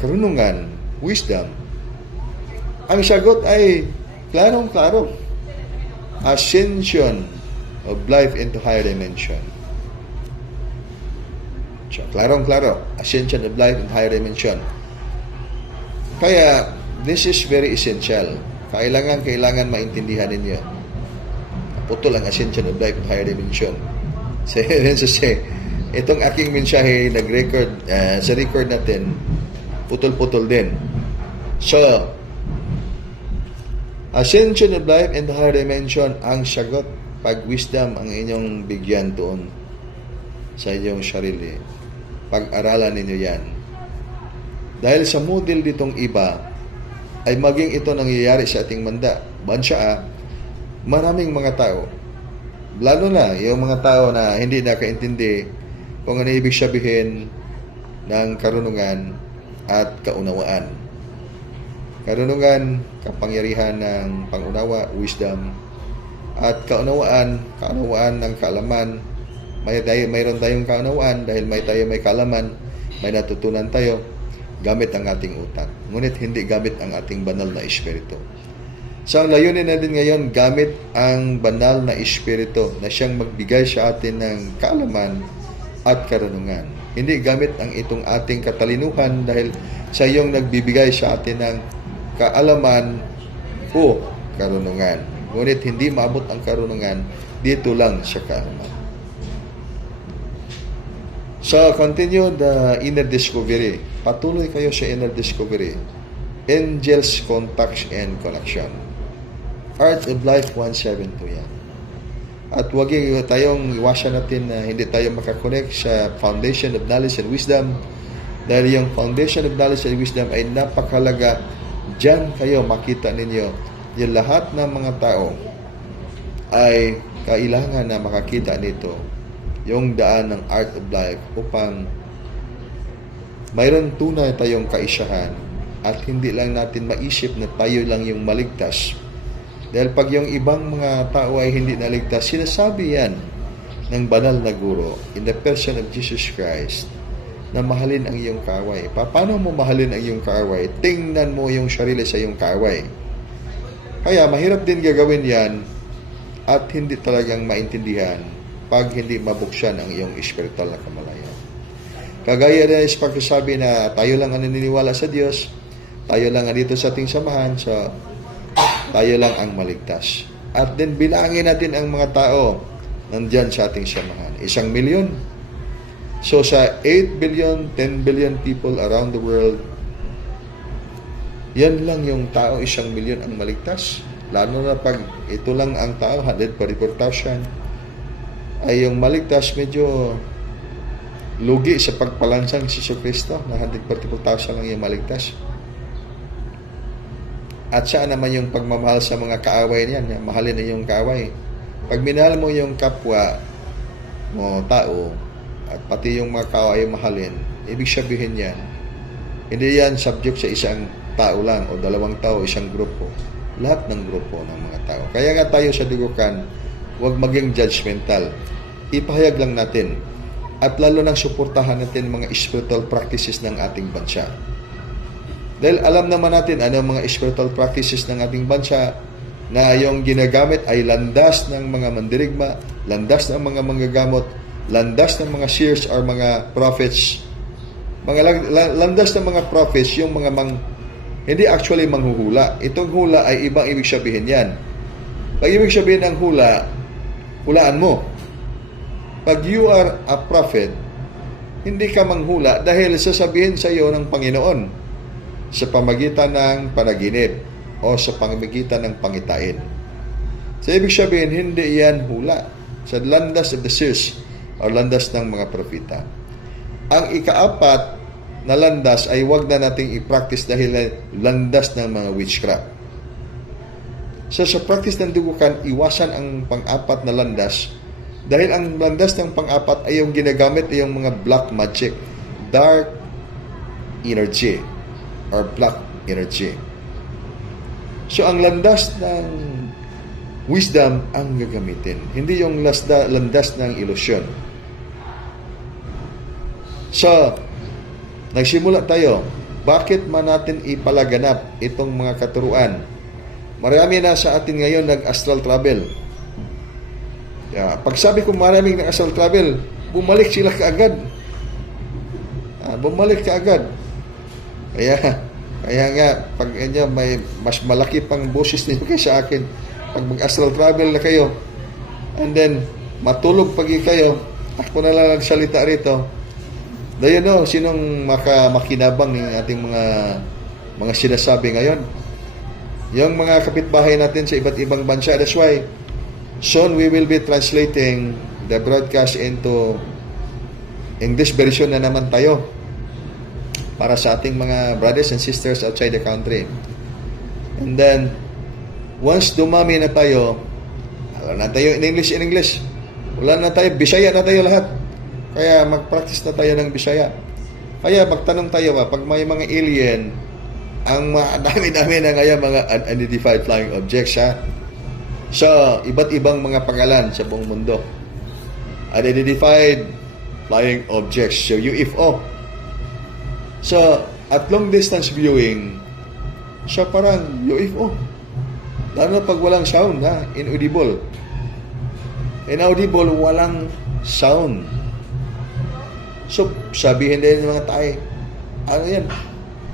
karunungan, wisdom, ang sagot ay klarong-klaro. Ascension of life into higher dimension. So, klarong-klaro. Ascension of life into higher dimension. Kaya, this is very essential. Kailangan maintindihan ninyo. Putol ang ascension of life into higher dimension. Itong aking mensahe, nag-record, sa record natin, putol-putol din. So, ascension of life and the higher dimension ang sagot pag wisdom ang inyong bigyan doon sa inyong sarili. Pag-aralan ninyo yan. Dahil sa model ditong iba, ay maging ito nangyayari sa ating bansa, maraming mga tao, lalo na yung mga tao na hindi nakaintindi kung ano ibig sabihin ng karunungan at kaunawaan. Karunungan, kapangyarihan ng pangunawa, wisdom, at kaunawaan ng kaalaman. Mayroon tayong kaunawaan dahil may kaalaman, may natutunan tayo gamit ang ating utak. Ngunit hindi gamit ang ating banal na espiritu. So, ang layunin natin ngayon, gamit ang banal na espiritu na siyang magbigay sa atin ng kaalaman at karunungan. Hindi gamit ang itong ating katalinuhan dahil sa iyong nagbibigay sa atin ng kaalaman o karunungan. Ngunit hindi maabot ang karunungan dito lang sa kaalaman. So, continue the inner discovery. Patuloy kayo sa inner discovery. Angels, contacts, and connection. Art of Life 172 yan. At huwag tayong iwasan natin na hindi tayo makakonect sa foundation of knowledge and wisdom dahil yung foundation of knowledge and wisdom ay napakahalaga. Diyan kayo makita ninyo yung lahat ng mga tao ay kailangan na makakita nito yung daan ng art of life upang mayroon tunay tayong kaisahan at hindi lang natin maisip na tayo lang yung maligtas. Dahil pag yung ibang mga tao ay hindi naligtas, sinasabi yan ng banal na guro in the person of Jesus Christ na mahalin ang iyong kaaway. Paano mo mahalin ang iyong kaaway? Tingnan mo yung sarili sa iyong kaaway. Kaya mahirap din gagawin yan at hindi talagang maintindihan pag hindi mabuksan ang iyong spiritual na kamalayan. Kagaya na is pagkasabi na tayo lang ang naniniwala sa Diyos, tayo lang ang dito sa ating samahan, so tayo lang ang maligtas. At then bilangin natin ang mga tao nandyan sa ating samahan. 1,000,000. So sa 8 billion, 10 billion people around the world, yan lang yung tao, 1,000,000 ang maligtas. Lalo na pag ito lang ang tao, 144,000, ay yung maligtas medyo lugi sa pagpalansang si Kristo na 144,000 lang yung maligtas. At saan naman yung pagmamahal sa mga kaaway niyan? Mahalin na yung kaaway. Pag minahal mo yung kapwa mo tao, at pati yung mga kaaway mahalin, ibig sabihin yan, hindi yan subject sa isang tao lang o dalawang tao, isang grupo. Lahat ng grupo ng mga tao. Kaya nga tayo sa Dugukan, huwag maging judgmental. Ipahayag lang natin at lalo nang suportahan natin mga spiritual practices ng ating bansa. Dahil alam naman natin ano ang mga spiritual practices ng ating bansa na yung ginagamit ay landas ng mga mandirigma, landas ng mga manggagamot, landas ng mga seers or mga prophets. Landas ng mga prophets, yung mga Hindi actually manghuhula. Itong hula ay ibang ibig sabihin yan. Pag ibig sabihin ng hula, hulaan mo. Pag you are a prophet, hindi ka manghula dahil sasabihin sa iyo ng Panginoon sa pamagitan ng panaginip o sa pamagitan ng pangitain. So, ibig sabihin, hindi yan hula. Sa landas of the seers o landas ng mga propeta. Ang ikaapat na landas ay wag na nating i-practice dahil landas ng mga witchcraft. So, sa practice ng dugukan, iwasan ang pang-apat na landas dahil ang landas ng pang-apat ay yung ginagamit ay yung mga black magic, dark energy or black energy. So, ang landas ng wisdom ang gagamitin, hindi yung landas ng ilusyon. So, nagsimula tayo. Bakit man natin ipalaganap itong mga katuruan? Marami na sa atin ngayon nag-astral travel. Pag sabi ko maraming nag-astral travel, bumalik sila kaagad. Bumalik kaagad. Kaya nga, pag inyo may mas malaki pang boses nito kaysa akin, pag mag-astral travel na kayo, and then matulog pagi kayo, ako na lang nagsalita rito. Dayon sinong makinabang ng ating mga sinasabi ngayon? Yung mga kapitbahay natin sa iba't ibang bansa. That's why soon we will be translating the broadcast into English version na naman tayo para sa ating mga brothers and sisters outside the country. And then once dumami na tayo, wala na tayo in English. Wala na tayo, Bisaya na tayo lahat. Kaya mag-practice na tayo ng Bisaya. Kaya magtanong tayo pag may mga alien, ang dami-dami na ngayon mga unidentified flying objects So, iba't ibang mga pangalan sa buong mundo. Unidentified flying objects, so UFO. So, at long distance viewing, siya parang UFO. Lalo pag walang sound, inaudible. Inaudible, walang sound. So, sabihin din ng mga tayo, ano yan?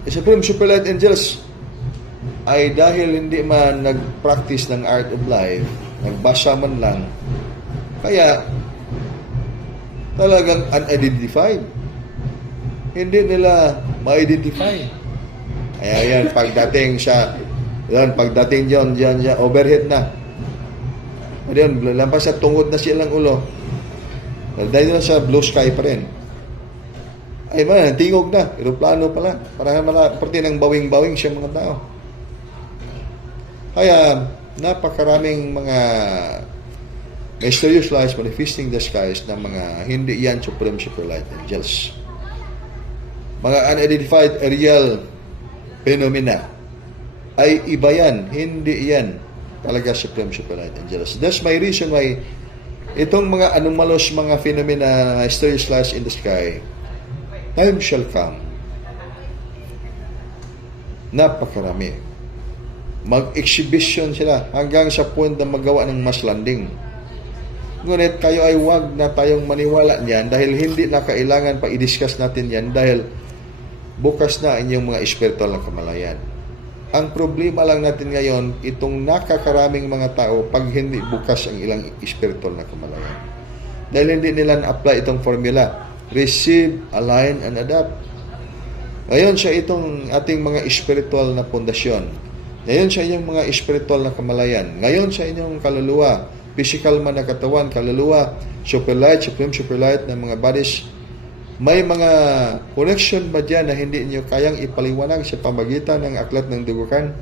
Supreme Superlight Angels ay dahil hindi man nag-practice ng art of life, nagbasa man lang, kaya talagang unidentified. Hindi nila ma-identify. Kaya yan, pagdating dyan, overhead na. Ayun, lampas sa tungod na silang ulo. Dahil na sa blue sky pa rin. Ay man, tingog na. Aeroplano pala. Parang parte ng bawing-bawing siya mga tao. Kaya, napakaraming mga mysterious lights manifesting the skies ng mga hindi yan Supreme Superlight Angels. Mga unidentified aerial phenomena ay iba yan. Hindi yan talaga Supreme Superlight Angels. That's my reason why itong mga anomalous mga phenomena, mysterious lights in the sky, time shall come. Napakarami. Mag-exhibition sila hanggang sa point na magawa ng mass landing. Ngunit kayo ay wag na tayong maniwala niyan dahil hindi na kailangan pa i-discuss natin yan dahil bukas na inyong mga espiritual na kamalayan. Ang problema lang natin ngayon, itong nakakaraming mga tao pag hindi bukas ang ilang espiritual na kamalayan. Dahil hindi nila na-apply itong formula. Receive, align, and adapt. Ngayon siya itong ating mga espiritual na pundasyon. Ngayon siya inyong mga espiritual na kamalayan. Ngayon siya inyong kaluluwa. Physical man na katawan, kaluluwa, superlight, supreme superlight ng mga bodies. May mga connection ba dyan na hindi niyo kayang ipaliwanag sa pamagitan ng aklat ng dugukan?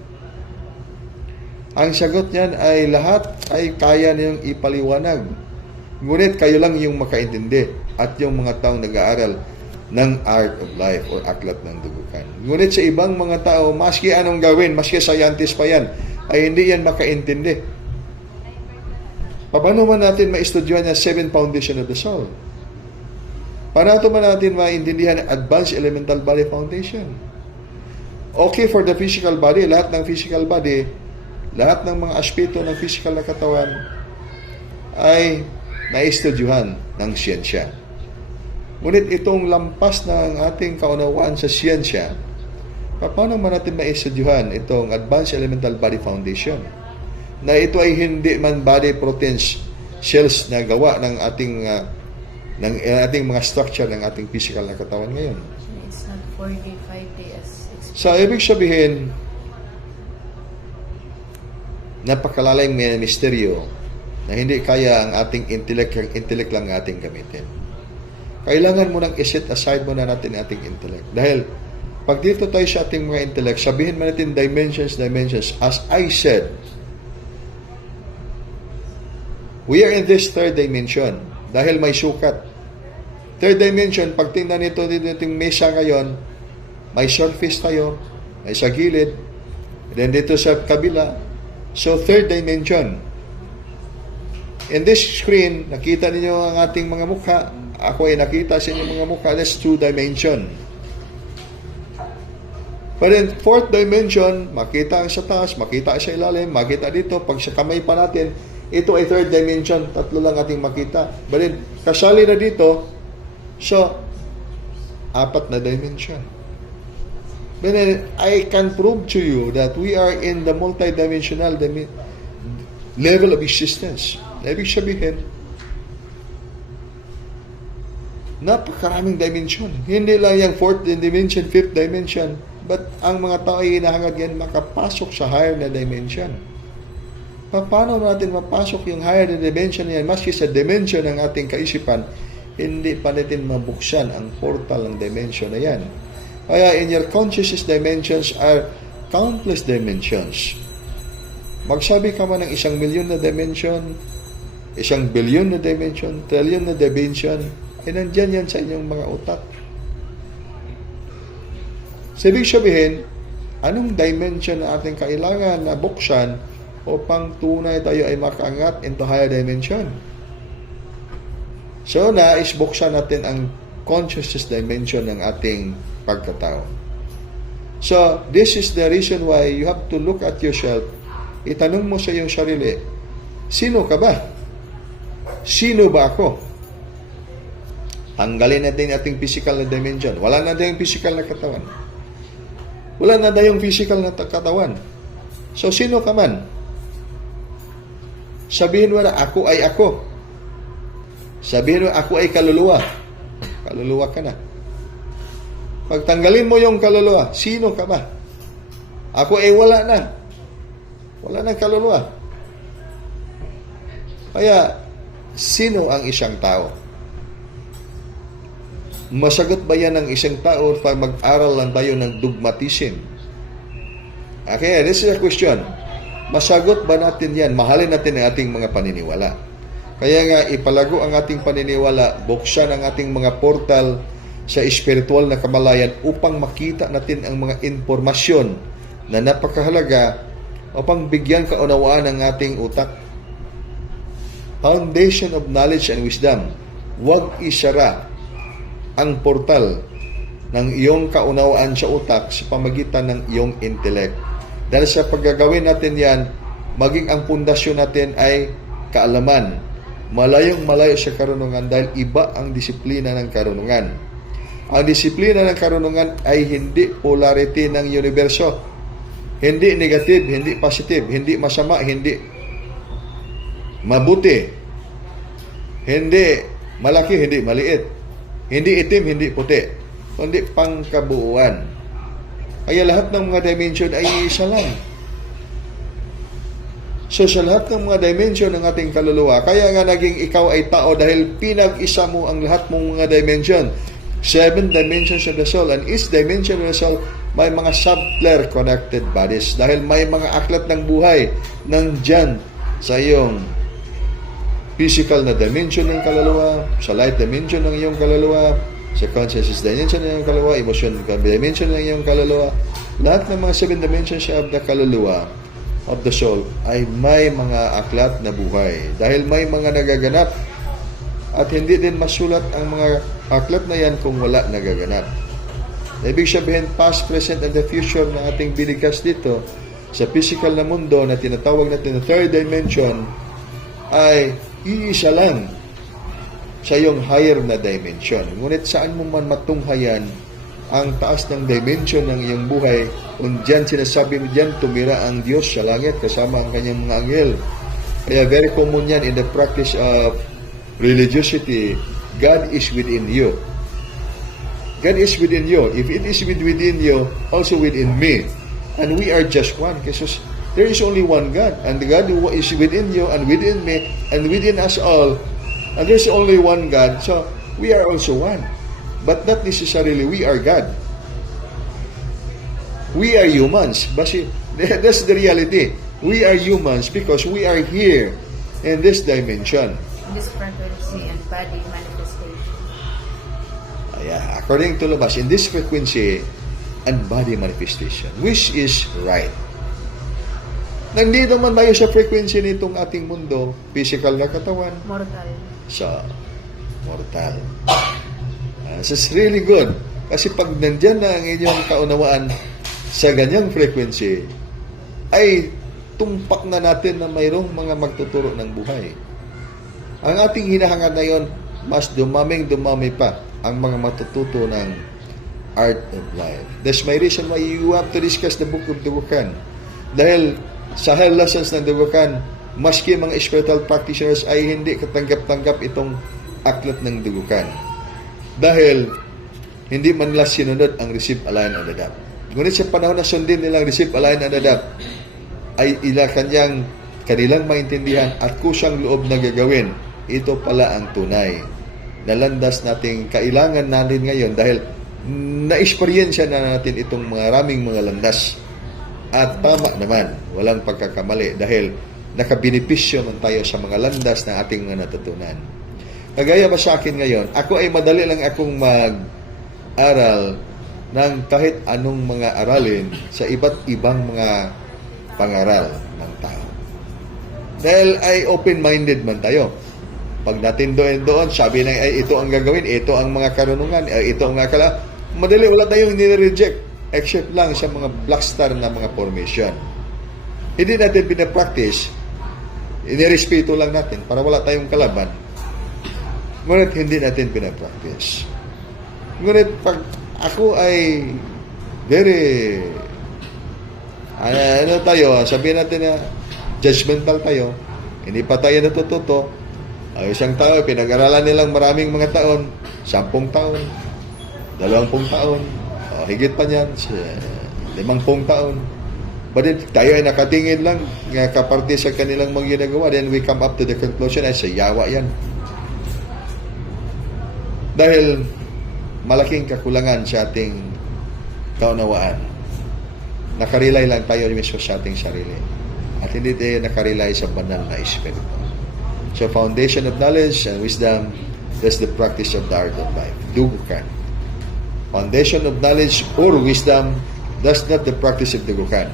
Ang sagot niyan ay lahat ay kaya niyong ipaliwanag. Ngunit kayo lang yung makaintindi at yung mga taong nag-aaral ng art of life or aklat ng dugukan. Ngunit sa ibang mga tao, maski anong gawin, maski scientist pa yan, ay hindi yan makaintindi. Paano man natin maistudyohan yung 7 foundation of the soul? Paano man natin maintindihan ang advanced elemental body foundation? Okay for the physical body, lahat ng physical body, lahat ng mga aspeto ng physical na katawan ay naistudyuhan ng siyensya. Ngunit itong lampas ng ating kaunawaan sa siyensya, Paano man natin maistudyuhan itong Advanced Elemental Body Foundation na ito ay hindi man body protein cells na gawa ng ating mga structure ng ating physical na katawan ngayon. It's not 4D, 5D as So, ibig sabihin, napakalalayng may misteryo na hindi kaya ang ating intellect lang ang ating gamitin. Kailangan mo nang iset aside mo na natin ang ating intellect. Dahil, pag dito tayo sa ating mga intellect, sabihin man natin dimensions. As I said, we are in this third dimension dahil may sukat. Third dimension, pag tingnan dito yung mesa ngayon, may surface tayo, may sa gilid, then dito sa kabila. So, third dimension. In this screen, nakita ninyo ang ating mga mukha. Ako ay nakita sa inyong mga mukha. That's 2 dimension. But in fourth dimension, makita ang sa taas, makita sa ilalim, makita dito. Pag sa kamay pa natin, ito ay third dimension. 3 lang ating makita. But then, kasali na dito, so, 4 na dimension. But then, I can prove to you that we are in the multidimensional level of existence. Ibig sabihin, napakaraming dimension. Hindi lang yung 4th dimension, 5th dimension, but ang mga tao ay hinahangad yan makapasok sa higher na dimension. Paano natin mapasok yung higher na dimension yan? Maski sa dimension ng ating kaisipan, hindi pa natin mabuksan ang portal ng dimension na yan. Kaya in your consciousness dimensions are countless dimensions. Magsabi ka man ng 1,000,000 na dimension, 1,000,000,000 na dimension, trillion na dimension, nandyan yan sa inyong mga utak. So, ibig sabihin, anong dimension na ating kailangan na buksan upang tunay tayo ay makaangat into higher dimension? So, nais buksan natin ang consciousness dimension ng ating pagkatao. So, this is the reason why you have to look at yourself. Itanong mo sa iyong sarili, sino ka ba? Sino ba ako? Tanggalin natin ating physical na dimension. Wala na tayong physical na katawan. Wala na tayong physical na katawan. So, sino ka man? Sabihin mo na, ako ay ako. Sabihin mo, ako ay kaluluwa. Kaluluwa ka na. Pagtanggalin mo yung kaluluwa, sino ka ba? Ako ay wala na. Wala na kaluluwa. Kaya, sino ang isang tao? Masagot ba yan ng isang tao pag mag-aral lang tayo ng dogmatism? Okay, this is a question. Masagot ba natin yan? Mahalin natin ang ating mga paniniwala. Kaya nga, ipalago ang ating paniniwala, buksan ang ating mga portal sa espiritual na kamalayan upang makita natin ang mga informasyon na napakahalaga upang bigyan kaunawaan ng ating utak. Foundation of knowledge and wisdom. Huwag isara ang portal ng iyong kaunawaan sa utak sa pamagitan ng iyong intellect. Dahil sa paggagawin natin yan, maging ang pundasyon natin ay kaalaman. Malayong malayo sa karunungan dahil iba ang disiplina ng karunungan. Ang disiplina ng karunungan ay hindi polarity ng universo. Hindi negative, hindi positive, hindi masama, hindi mabuti, hindi malaki, hindi maliit, hindi itim, hindi puti, kundi pangkabuuan. Kaya lahat ng mga dimension ay isa lang. So sa lahat ng mga dimension ng ating kaluluwa, kaya nga naging ikaw ay tao dahil pinag-isa mo ang lahat mong mga dimension. 7 dimensions of the soul, and each dimension of the soul may mga subtler connected bodies dahil may mga aklat ng buhay nandyan sa iyong physical na dimension ng kaluluwa, sa light dimension ng iyong kaluluwa, sa consciousness dimension ng iyong kaluluwa, emotion dimension ng iyong kaluluwa. Lahat ng mga 7 dimensions of the kaluluwa of the soul ay may mga aklat na buhay dahil may mga nagaganap at hindi din masulat ang mga aklat na yan kung wala nagaganap. Ibig sabihin, past, present, and the future na ating binigkas dito sa physical na mundo na tinatawag natin na third dimension ay iisa lang sa iyong higher na dimension. Ngunit saan mo man matunghayan ang taas ng dimension ng iyong buhay, kung diyan sinasabi mo diyan, tumira ang Diyos sa langit kasama ang kanyang mga anghel. Kaya very common yan in the practice of religiosity. God is within you. God is within you. If it is within you, also within me. And we are just one. Kasi there is only one God. And the God who is within you and within me and within us all. And there's only one God. So, we are also one. But not necessarily we are God. We are humans. But that's the reality. We are humans because we are here in this dimension. This frequency and body manifestation. According to Labas, in this frequency and body manifestation, which is right. Nandito man tayo sa frequency nitong ating mundo, physical na katawan, Mortal. sa mortal. So it's really good. Kasi pag nandyan na ang inyong kaunawaan sa ganyang frequency, ay tumpak na natin na mayroong mga magtuturo ng buhay. Ang ating hinahangad na yon, mas dumami pa ang mga matututo ng art of life. That's my reason why you have to discuss the book of Dugukan. Dahil sa high lessons ng Dugukan, maski mga spiritual practitioners ay hindi katanggap-tanggap itong aklat ng Dugukan. Dahil hindi man nila sinunod ang receive, align, and adapt. Ngunit sa panahon na sundin nilang receive, align, and adapt, ay kanilang maintindihan at kusang loob na gagawin. Ito pala ang tunay na landas nating kailangan natin ngayon dahil na-experience na natin itong maraming mga landas. At tama naman, walang pagkakamali dahil nakabenepisyo man tayo sa mga landas na ating mga natutunan. Kagaya ba sa akin ngayon, ako ay madali lang akong mag-aral ng kahit anong mga aralin sa iba't ibang mga pangaral ng tao. Dahil ay open-minded man tayo. Pag natin doon, sabi na ay ito ang gagawin, ito ang mga karunungan, ito ang mga madali wala tayong nire-reject except lang sa mga black star na mga formation. Hindi natin pinapractice, inirespeto lang natin para wala tayong kalaban. Ngunit hindi natin pinapractice. Ngunit pag ako ay very sabihin natin na judgmental tayo, hindi pa tayo natututo. Isang tao, pinag-aralan nilang maraming mga taon, 10 taon, 20 taon, higit pa niyan, 50 taon. But then, tayo ay nakatingin lang, kaparte sa kanilang mga ginagawa, then we come up to the conclusion ay sayawa yan. Dahil malaking kakulangan sa ating kaunawaan. Nakarelay lang tayo mismo sa ating sarili. At hindi tayo nakarelay sa banal na espiritu. So, foundation of knowledge and wisdom, that's the practice of the art of life. Dugukan. Foundation of knowledge or wisdom, that's not the practice of Dugukan.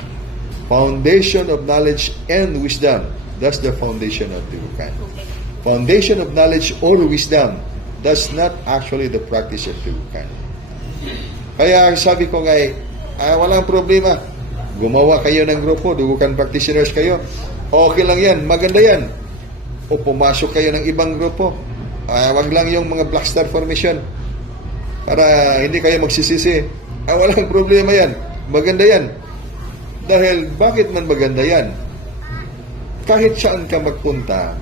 Foundation of knowledge and wisdom, that's the foundation of Dugukan. Foundation of knowledge or wisdom, that's not actually the practice of Dugukan. Kaya sabi ko ngay, walang problema. Gumawa kayo ng grupo, Dugukan practitioners kayo. Okay lang yan, maganda yan. O pumasok kayo ng ibang grupo. Wag lang yung mga black star formation. Para hindi kayo magsisisi. Walang problema yan. Maganda yan. Dahil, bakit man maganda yan? Kahit saan ka magpunta,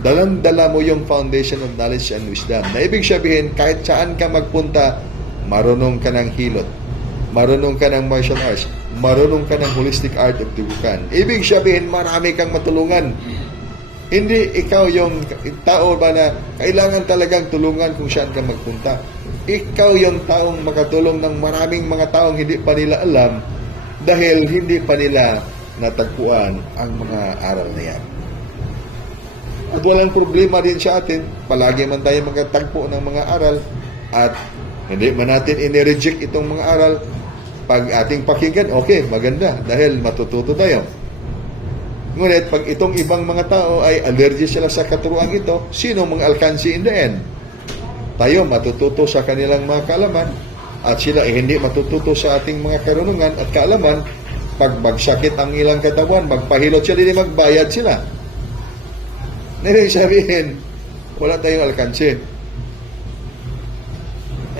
dalang-dala mo yung foundation of knowledge and wisdom. Na ibig sabihin, kahit saan ka magpunta, marunong ka ng hilot. Marunong ka ng martial arts. Marunong ka ng holistic art of Dugukan. Ibig sabihin, marami kang matulungan. Hindi ikaw yung tao ba na kailangan talagang tulungan kung saan ka magpunta. Ikaw yung taong makatulong ng maraming mga taong hindi pa nila alam dahil hindi pa nila natagpuan ang mga aral na yan. At walang problema din sa atin, palagi man tayo magtagpo ng mga aral at hindi man natin inireject itong mga aral. Pag ating pakinggan, okay, maganda dahil matututo tayo. Ngunit pag itong ibang mga tao ay allergic sila sa katuruan ito, sino mga alkansi in the end? Tayo matututo sa kanilang mga kaalaman at sila hindi matututo sa ating mga karunungan at kaalaman. Pag magsakit ang ilang katawan, magpahilot sila, hindi magbayad sila. Nang sabihin, wala tayong alkansi.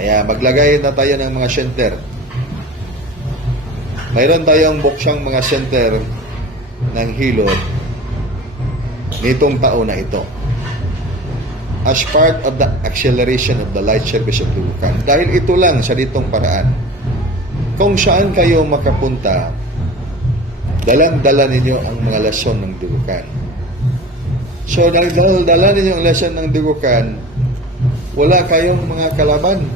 Kaya maglagay na tayo ng mga center. Mayroon tayong buksang mga center ng hilot nitong taon na ito. As part of the acceleration of the light service of Dugukan. Dahil ito lang sa ditong paraan. Kung saan kayo makapunta, dalang-dala ninyo ang mga lesson ng Dugukan. So, dahil dala ninyo ang lesson ng Dugukan, wala kayong mga kalaban.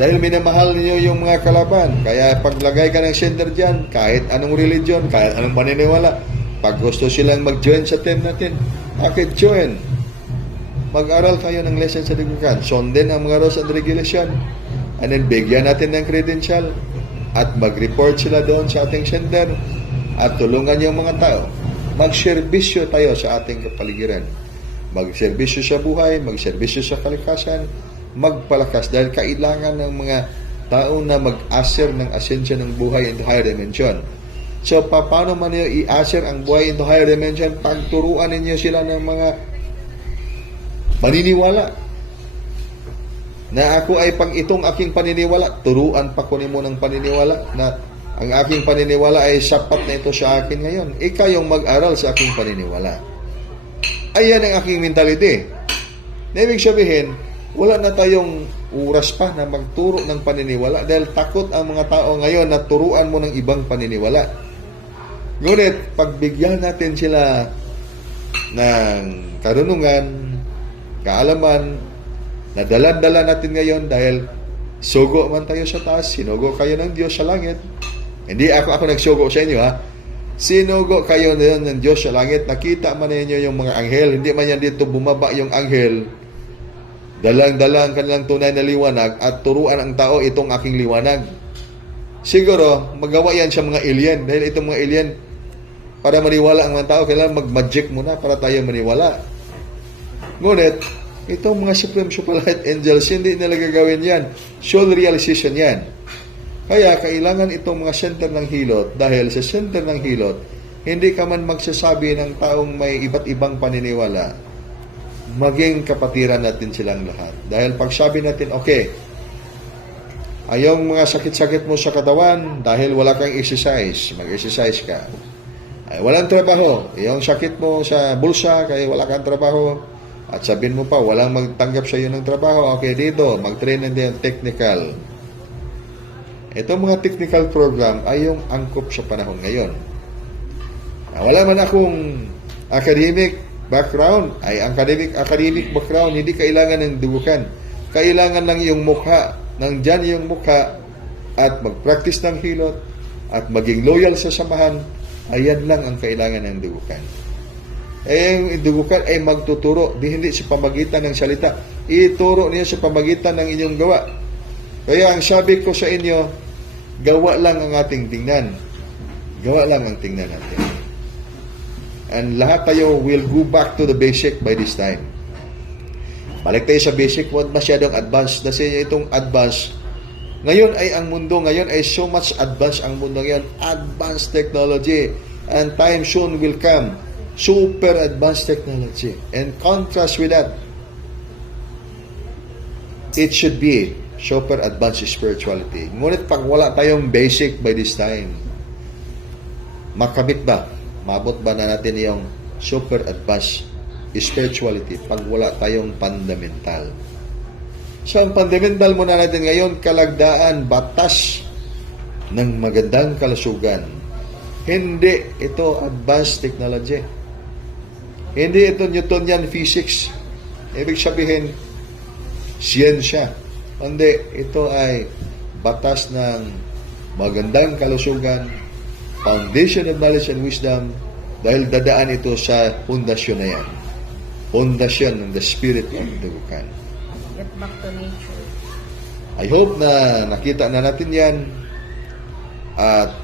Dahil minamahal niyo yung mga kalaban. Kaya paglagay ka ng center dyan, kahit anong religion, kahit anong paniniwala, pag gusto silang mag-join sa tent natin, bakit join? Mag-aral kayo ng lesson sa Dugukan. Sundin ang mga rules and regulation. And then bigyan natin ng credential. At mag-report sila doon sa ating center. At tulungan yung mga tao. Mag-serbisyo tayo sa ating kapaligiran. Mag-serbisyo sa buhay, mag-serbisyo sa kalikasan, magpalakas dahil kailangan ng mga tao na mag-aser ng asensya ng buhay into higher dimension. So, paano man niyo i-aser ang buhay into higher dimension? Pagturuan ninyo sila ng mga paniniwala. Na ako ay pang itong aking paniniwala, turuan pa ko nimo ng paniniwala na ang aking paniniwala ay sapat na ito sa akin ngayon. Ikaw yung mag-aral sa aking paniniwala. Ayan ang aking mentality. Na ibig sabihin, wala na tayong oras pa na magturo ng paniniwala dahil takot ang mga tao ngayon na turuan mo ng ibang paniniwala. Ngunit, pagbigyan natin sila ng karunungan, kaalaman, na dala-dala natin ngayon dahil sugo man tayo sa taas, sinugo kayo ng Diyos sa langit. Hindi ako nagsugo sa inyo, ha? Sinugo kayo ng Diyos sa langit. Nakita man ninyo yung mga anghel. Hindi man yan dito bumaba yung anghel. Dalang-dalang kanilang tunay na liwanag at turuan ang tao itong aking liwanag. Siguro, magawa yan sa mga alien. Dahil itong mga alien, para maniwala ang mga tao, kailangan mag-magic muna para tayo maniwala. Ngunit, itong mga Supreme Superlight Angels, hindi nila gagawin yan. Soul realization yan. Kaya, kailangan itong mga center ng hilot, dahil sa center ng hilot, hindi ka man magsasabi ng taong may iba't ibang paniniwala, maging kapatiran natin silang lahat. Dahil pag sabi natin, okay, ayong mga sakit-sakit mo sa katawan, dahil wala kang exercise, mag-exercise ka. Ay, walang trabaho, yung sakit mo sa bulsa, kaya wala kang trabaho, at sabihin mo pa, walang magtanggap sa iyo ng trabaho, okay, dito, mag-train din technical. Itong mga technical program ay yung angkop sa panahon ngayon. Wala man akong academic background, ay academic background, hindi kailangan ng dugukan. Kailangan lang yung mukha, nandyan yung mukha, at mag-practice ng hilot, at maging loyal sa samahan, ayan lang ang kailangan ng dugukan. Yung dugukan ay magtuturo, hindi sa pamagitan ng salita. Ituro niya sa pamagitan ng inyong gawa. Kaya ang sabi ko sa inyo, gawa lang ang ating tingnan. Gawa lang ang tingnan natin. And lahat tayo will go back to the basic by this time. Balik tayo sa basic, huwag masyadong advanced. Kasi itong advanced, ngayon ay ang mundo, ngayon ay so much advanced ang mundo ngayon. Advanced technology. And time soon will come. Super advanced technology. And contrast with that, it should be super advanced spirituality. Ngunit pag wala tayong basic by this time, makamit ba? Mabot ba na natin yung super advanced spirituality pag wala tayong fundamental? So, ang fundamental muna natin ngayon, kalagdaan, batas ng magandang kalusugan. Hindi ito advanced technology. Hindi ito Newtonian physics. Ibig sabihin, siyensya. Hindi, ito ay batas ng magandang kalusugan, foundation of knowledge and wisdom, dahil dadaan ito sa pundasyon na yan. Pundasyon ng the spirit of Dugukan. Get back to nature. I hope na nakita na natin yan at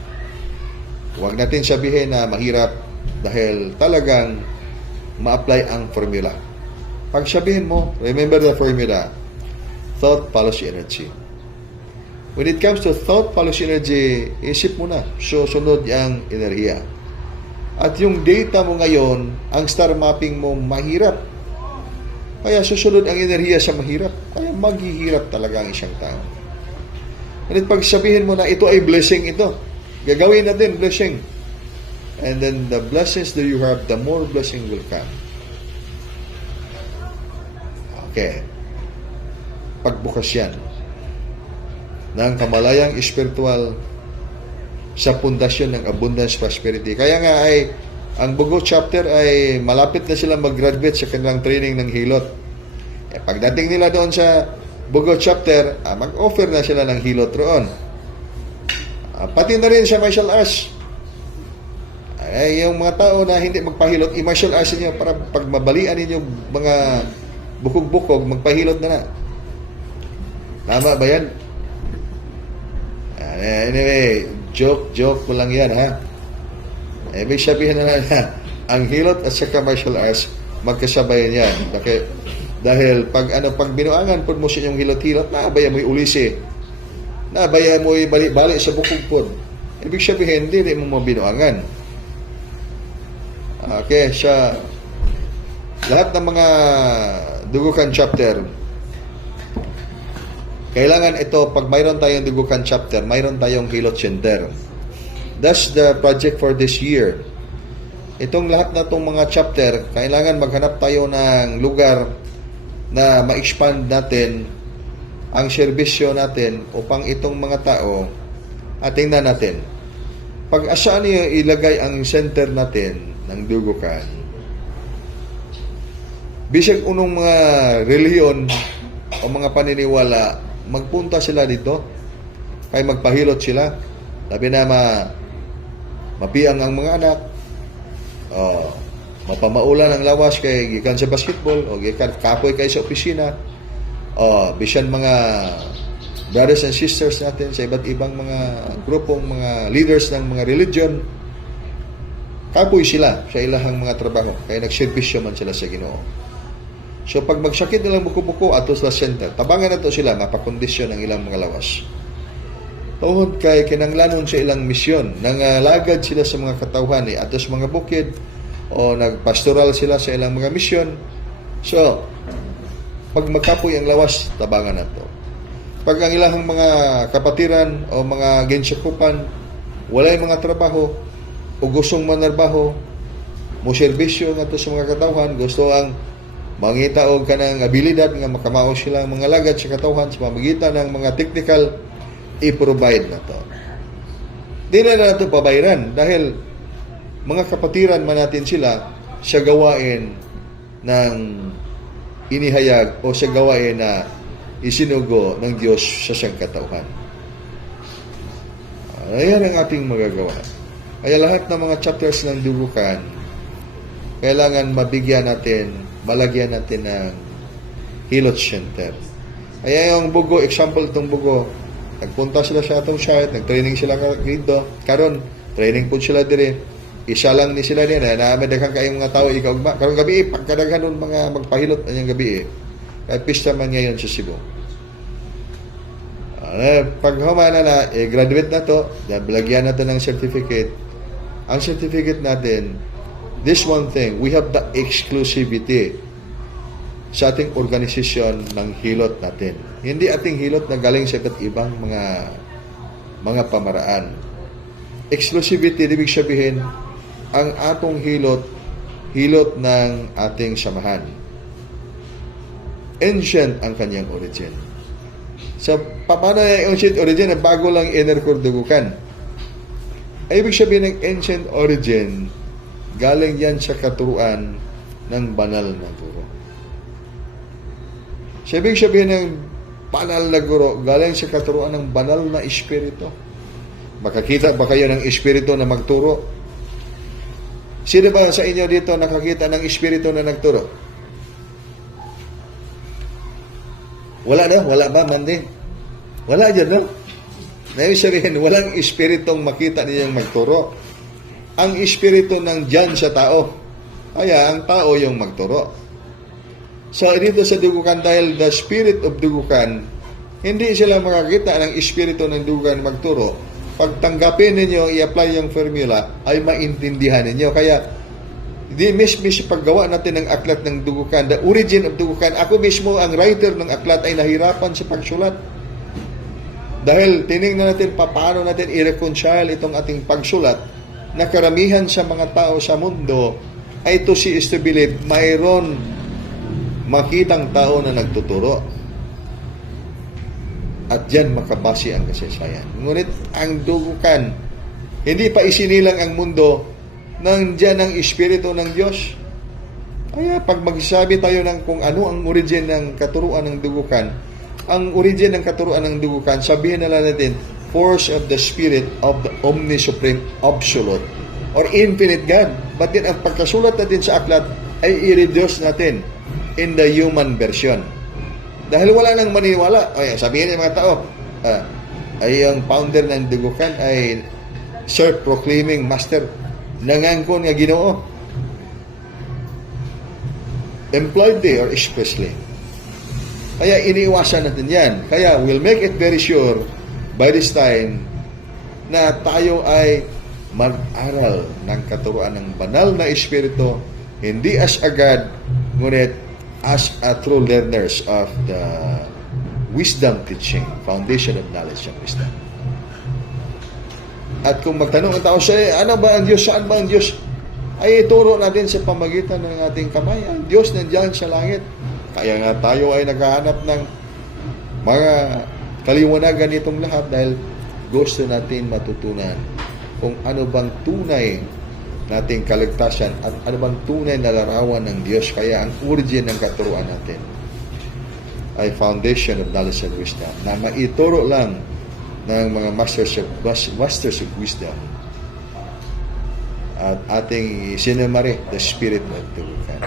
huwag natin sabihin na mahirap dahil talagang ma-apply ang formula. Pag sabihin mo, remember the formula, thought follows energy. When it comes to thought follows energy, isip mo na, susunod ang enerhiya. At yung data mo ngayon, ang star mapping mo mahirap. Kaya susunod ang enerhiya sa mahirap. Kaya maghihirap talaga ang isang tao. At pag sabihin mo na ito ay blessing ito, gagawin na din blessing. And then the blessings that you have, the more blessing will come. Okay. Pagbukas yan ng kamalayang espiritual sa pundasyon ng abundance prosperity. Kaya nga ay ang Bugo chapter ay malapit na sila mag-graduate sa kanilang training ng hilot. Pagdating nila doon sa Bugo chapter, mag-offer na sila ng hilot roon. Pati na rin sa martial arts. Ay, yung mga tao na hindi magpahilot, i-martial arts niyo para pag mabalian ninyo mga bukog-bukog, magpahilot na. Tama ba yan? Anyway, joke ko lang yan, ha? Ibig sabihin na ang hilot at saka martial arts, magkasabay yan. Dahil pag binuangan po mo siya yung hilot-hilot, naabaya mo yung ulisi. Naabaya mo yung balik sa bukog po. Ibig sabihin, hindi mo binuangan. Okay, sa lahat ng mga dugukan chapter, kailangan ito, pag mayroon tayong dugukan chapter, mayroon tayong hilot center. That's the project for this year. Itong lahat na itong mga chapter, kailangan maghanap tayo ng lugar na ma-expand natin ang serbisyo natin upang itong mga tao at tingnan natin. Pag asaan niyo ilagay ang center natin ng dugukan, bisag unong mga reliyon o mga paniniwala, magpunta sila dito, kaya magpahilot sila. Sabi na mapiang ang mga anak, mapamaulan ang lawas kay gikan sa basketball o gikan kapoy kay sa opisina, bisan mga brothers and sisters natin sa iba't ibang mga grupong mga leaders ng mga religion, kapoy sila sa ilahang mga trabaho kaya nagserbisyo man sila sa Ginoo. So pag magsakit nilang buko-buko ato sa center, tabangan nato sila mapakondisyon ang ilang mga lawas. Tuhod kay kinanglanon sa ilang misyon, nangalagad sila sa mga katawhan ni ato sa mga bukid o nagpastoral sila sa ilang mga misyon. So pag magkapoy ang lawas, tabangan nato. Pag ang ilang mga kapatiran o mga gensyakupan walay mga trabaho o gustong manarbaho, mo serbisyo nga to sa mga katawhan, gusto ang mangita og kanang abilidad nga makamao sila ang mga lagad sa katawhan sa pamamagitan ng mga technical, i-provide na to. Di na nato pabayran dahil mga kapatiran man natin sila sa gawain ng inihayag o sa gawain na isinugo ng Diyos sa siyang katawhan. Ayan ang ating magagawa. Kaya lahat ng mga chapters ng dugukan, kailangan mabigyan natin, malagyan natin ng hilot center. Kaya yung Bugo, example itong Bugo, nagpunta sila sa atong site, nag-training sila dito, karon training po sila dire, isa lang ni sila din, naamad daghang kayong mga tao, ikaw, karon gabi, pagkadaghan nun mga magpahilot anyang gabi, kaya pista man ngayon sa Cebu. Pag humana na, graduate na to, lagyan natin ng certificate. Ang certificate natin, this one thing, we have the exclusivity sa ating organisasyon ng hilot natin. Hindi ating hilot na galing sa iba't ibang mga pamaraan. Exclusivity, ibig sabihin, ang atong hilot ng ating samahan. Ancient ang kanyang origin. So, paano yung ancient origin? Bago lang Enercor dugukan. Ay, ibig sabihin ng ancient origin, galing yan sa katuruan ng banal na guro. So, ibig sabihin ng banal na guro, galing sa katuruan ng banal na espiritu. Makakita ba kayo ng espiritu na magturo? Sino ba sa inyo dito nakakita ng espiritu na nagturo? Wala na? Wala ba, Mandi? Wala dyan, no? Ibig sabihin, walang espiritong makita niyang magturo. Ang espiritu ng Diyan sa tao. Kaya ang tao yung magturo. So, dito sa dugukan, dahil the spirit of dugukan, hindi sila makakita ng espiritu ng dugukan magturo. Pag tanggapin ninyo, i-apply yung formula, ay maintindihan ninyo. Kaya, Di mismo sa paggawa natin ng aklat ng dugukan, the origin of dugukan, ako mismo ang writer ng aklat ay nahirapan sa pagsulat. Dahil tinignan natin paano natin i-reconcile itong ating pagsulat na karamihan sa mga tao sa mundo ay to see is to believe, mayroon makitang tao na nagtuturo. At diyan makabase ang kasaysayan. Ngunit ang dugukan, hindi pa isinilang ang mundo, nandiyan ang Espiritu ng Diyos. Kaya pag magsasabi tayo ng kung ano ang origin ng katuruan ng dugukan, ang origin ng katuruan ng dugukan, sabihin na lang natin, force of the Spirit of the Omni-Supreme Absolute or Infinite God. But then, ang pagkasulat natin sa aklat ay i-reduce natin in the human version. Dahil wala nang maniniwala. Ay, sabihin ng mga tao, ay ang founder ng dugukan ay self-proclaiming master, nangangkon nga Ginoo. Employedly or expressly. Kaya iniiwasan natin yan. Kaya we'll make it very sure by this time na tayo ay mag-aral ng katuruan ng banal na Espiritu, hindi as a God, ngunit as a true learners of the wisdom teaching, foundation of knowledge and wisdom. At kung magtanong ang tao sa ano ba ang Diyos, saan ba ang Diyos? Ay ituro natin sa pamagitan ng ating kamay. Ang Diyos nandiyan sa langit. Kaya nga tayo ay naghahanap ng mga kaliwanagan nitong lahat dahil gusto natin matutunan kung ano bang tunay nating kaligtasan at ano bang tunay na larawan ng Diyos. Kaya ang origin ng katuruan natin ay foundation of knowledge and wisdom na maituro lang ng mga masters of wisdom at ating sinamari the spirit of dugukan.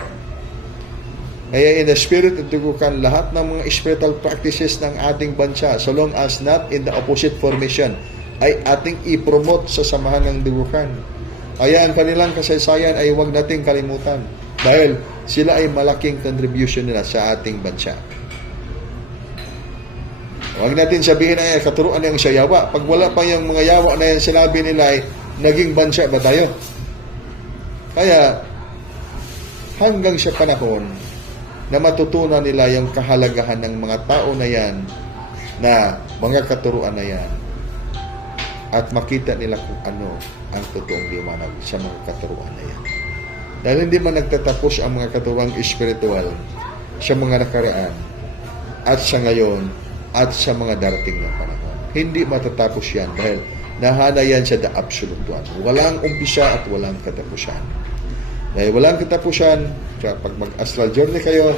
Kaya in the spirit of dugukan, lahat ng mga spiritual practices ng ating bansa, so long as not in the opposite formation, ay ating i-promote sa samahan ng dugukan. Kaya ang kanilang kasaysayan ay huwag nating kalimutan dahil sila ay malaking contribution nila sa ating bansa. Huwag natin sabihin ay katuruan ng sa yawa. Pag wala pa yung mga yawa na yan sinabi nila ay naging bansa ba tayo? Kaya hanggang sa panahon na matutunan nila yung kahalagahan ng mga tao na yan, na mga katuruan na yan, at makita nila kung ano ang totoong liwanag sa mga katuruan na yan. Dahil hindi man nagtatapos ang mga katuruan espiritual sa mga nakaraan at sa ngayon at sa mga darating na panahon. Hindi matatapos yan dahil nahana yan sa the absolute one. Walang umpisa at walang katapusan. Dahil walang katapusan, pag mag-astral journey kayo,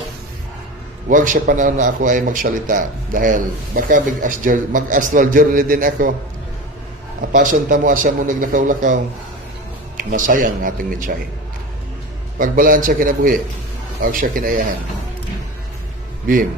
huwag sa panahon na ako ay magsalita dahil baka mag-astral journey din ako. Apason tamo asa mo naglakaw-lakaw, masayang ating mensahe. Pagbalaan sa kinabuhi, huwag siya kinayahan. Bim.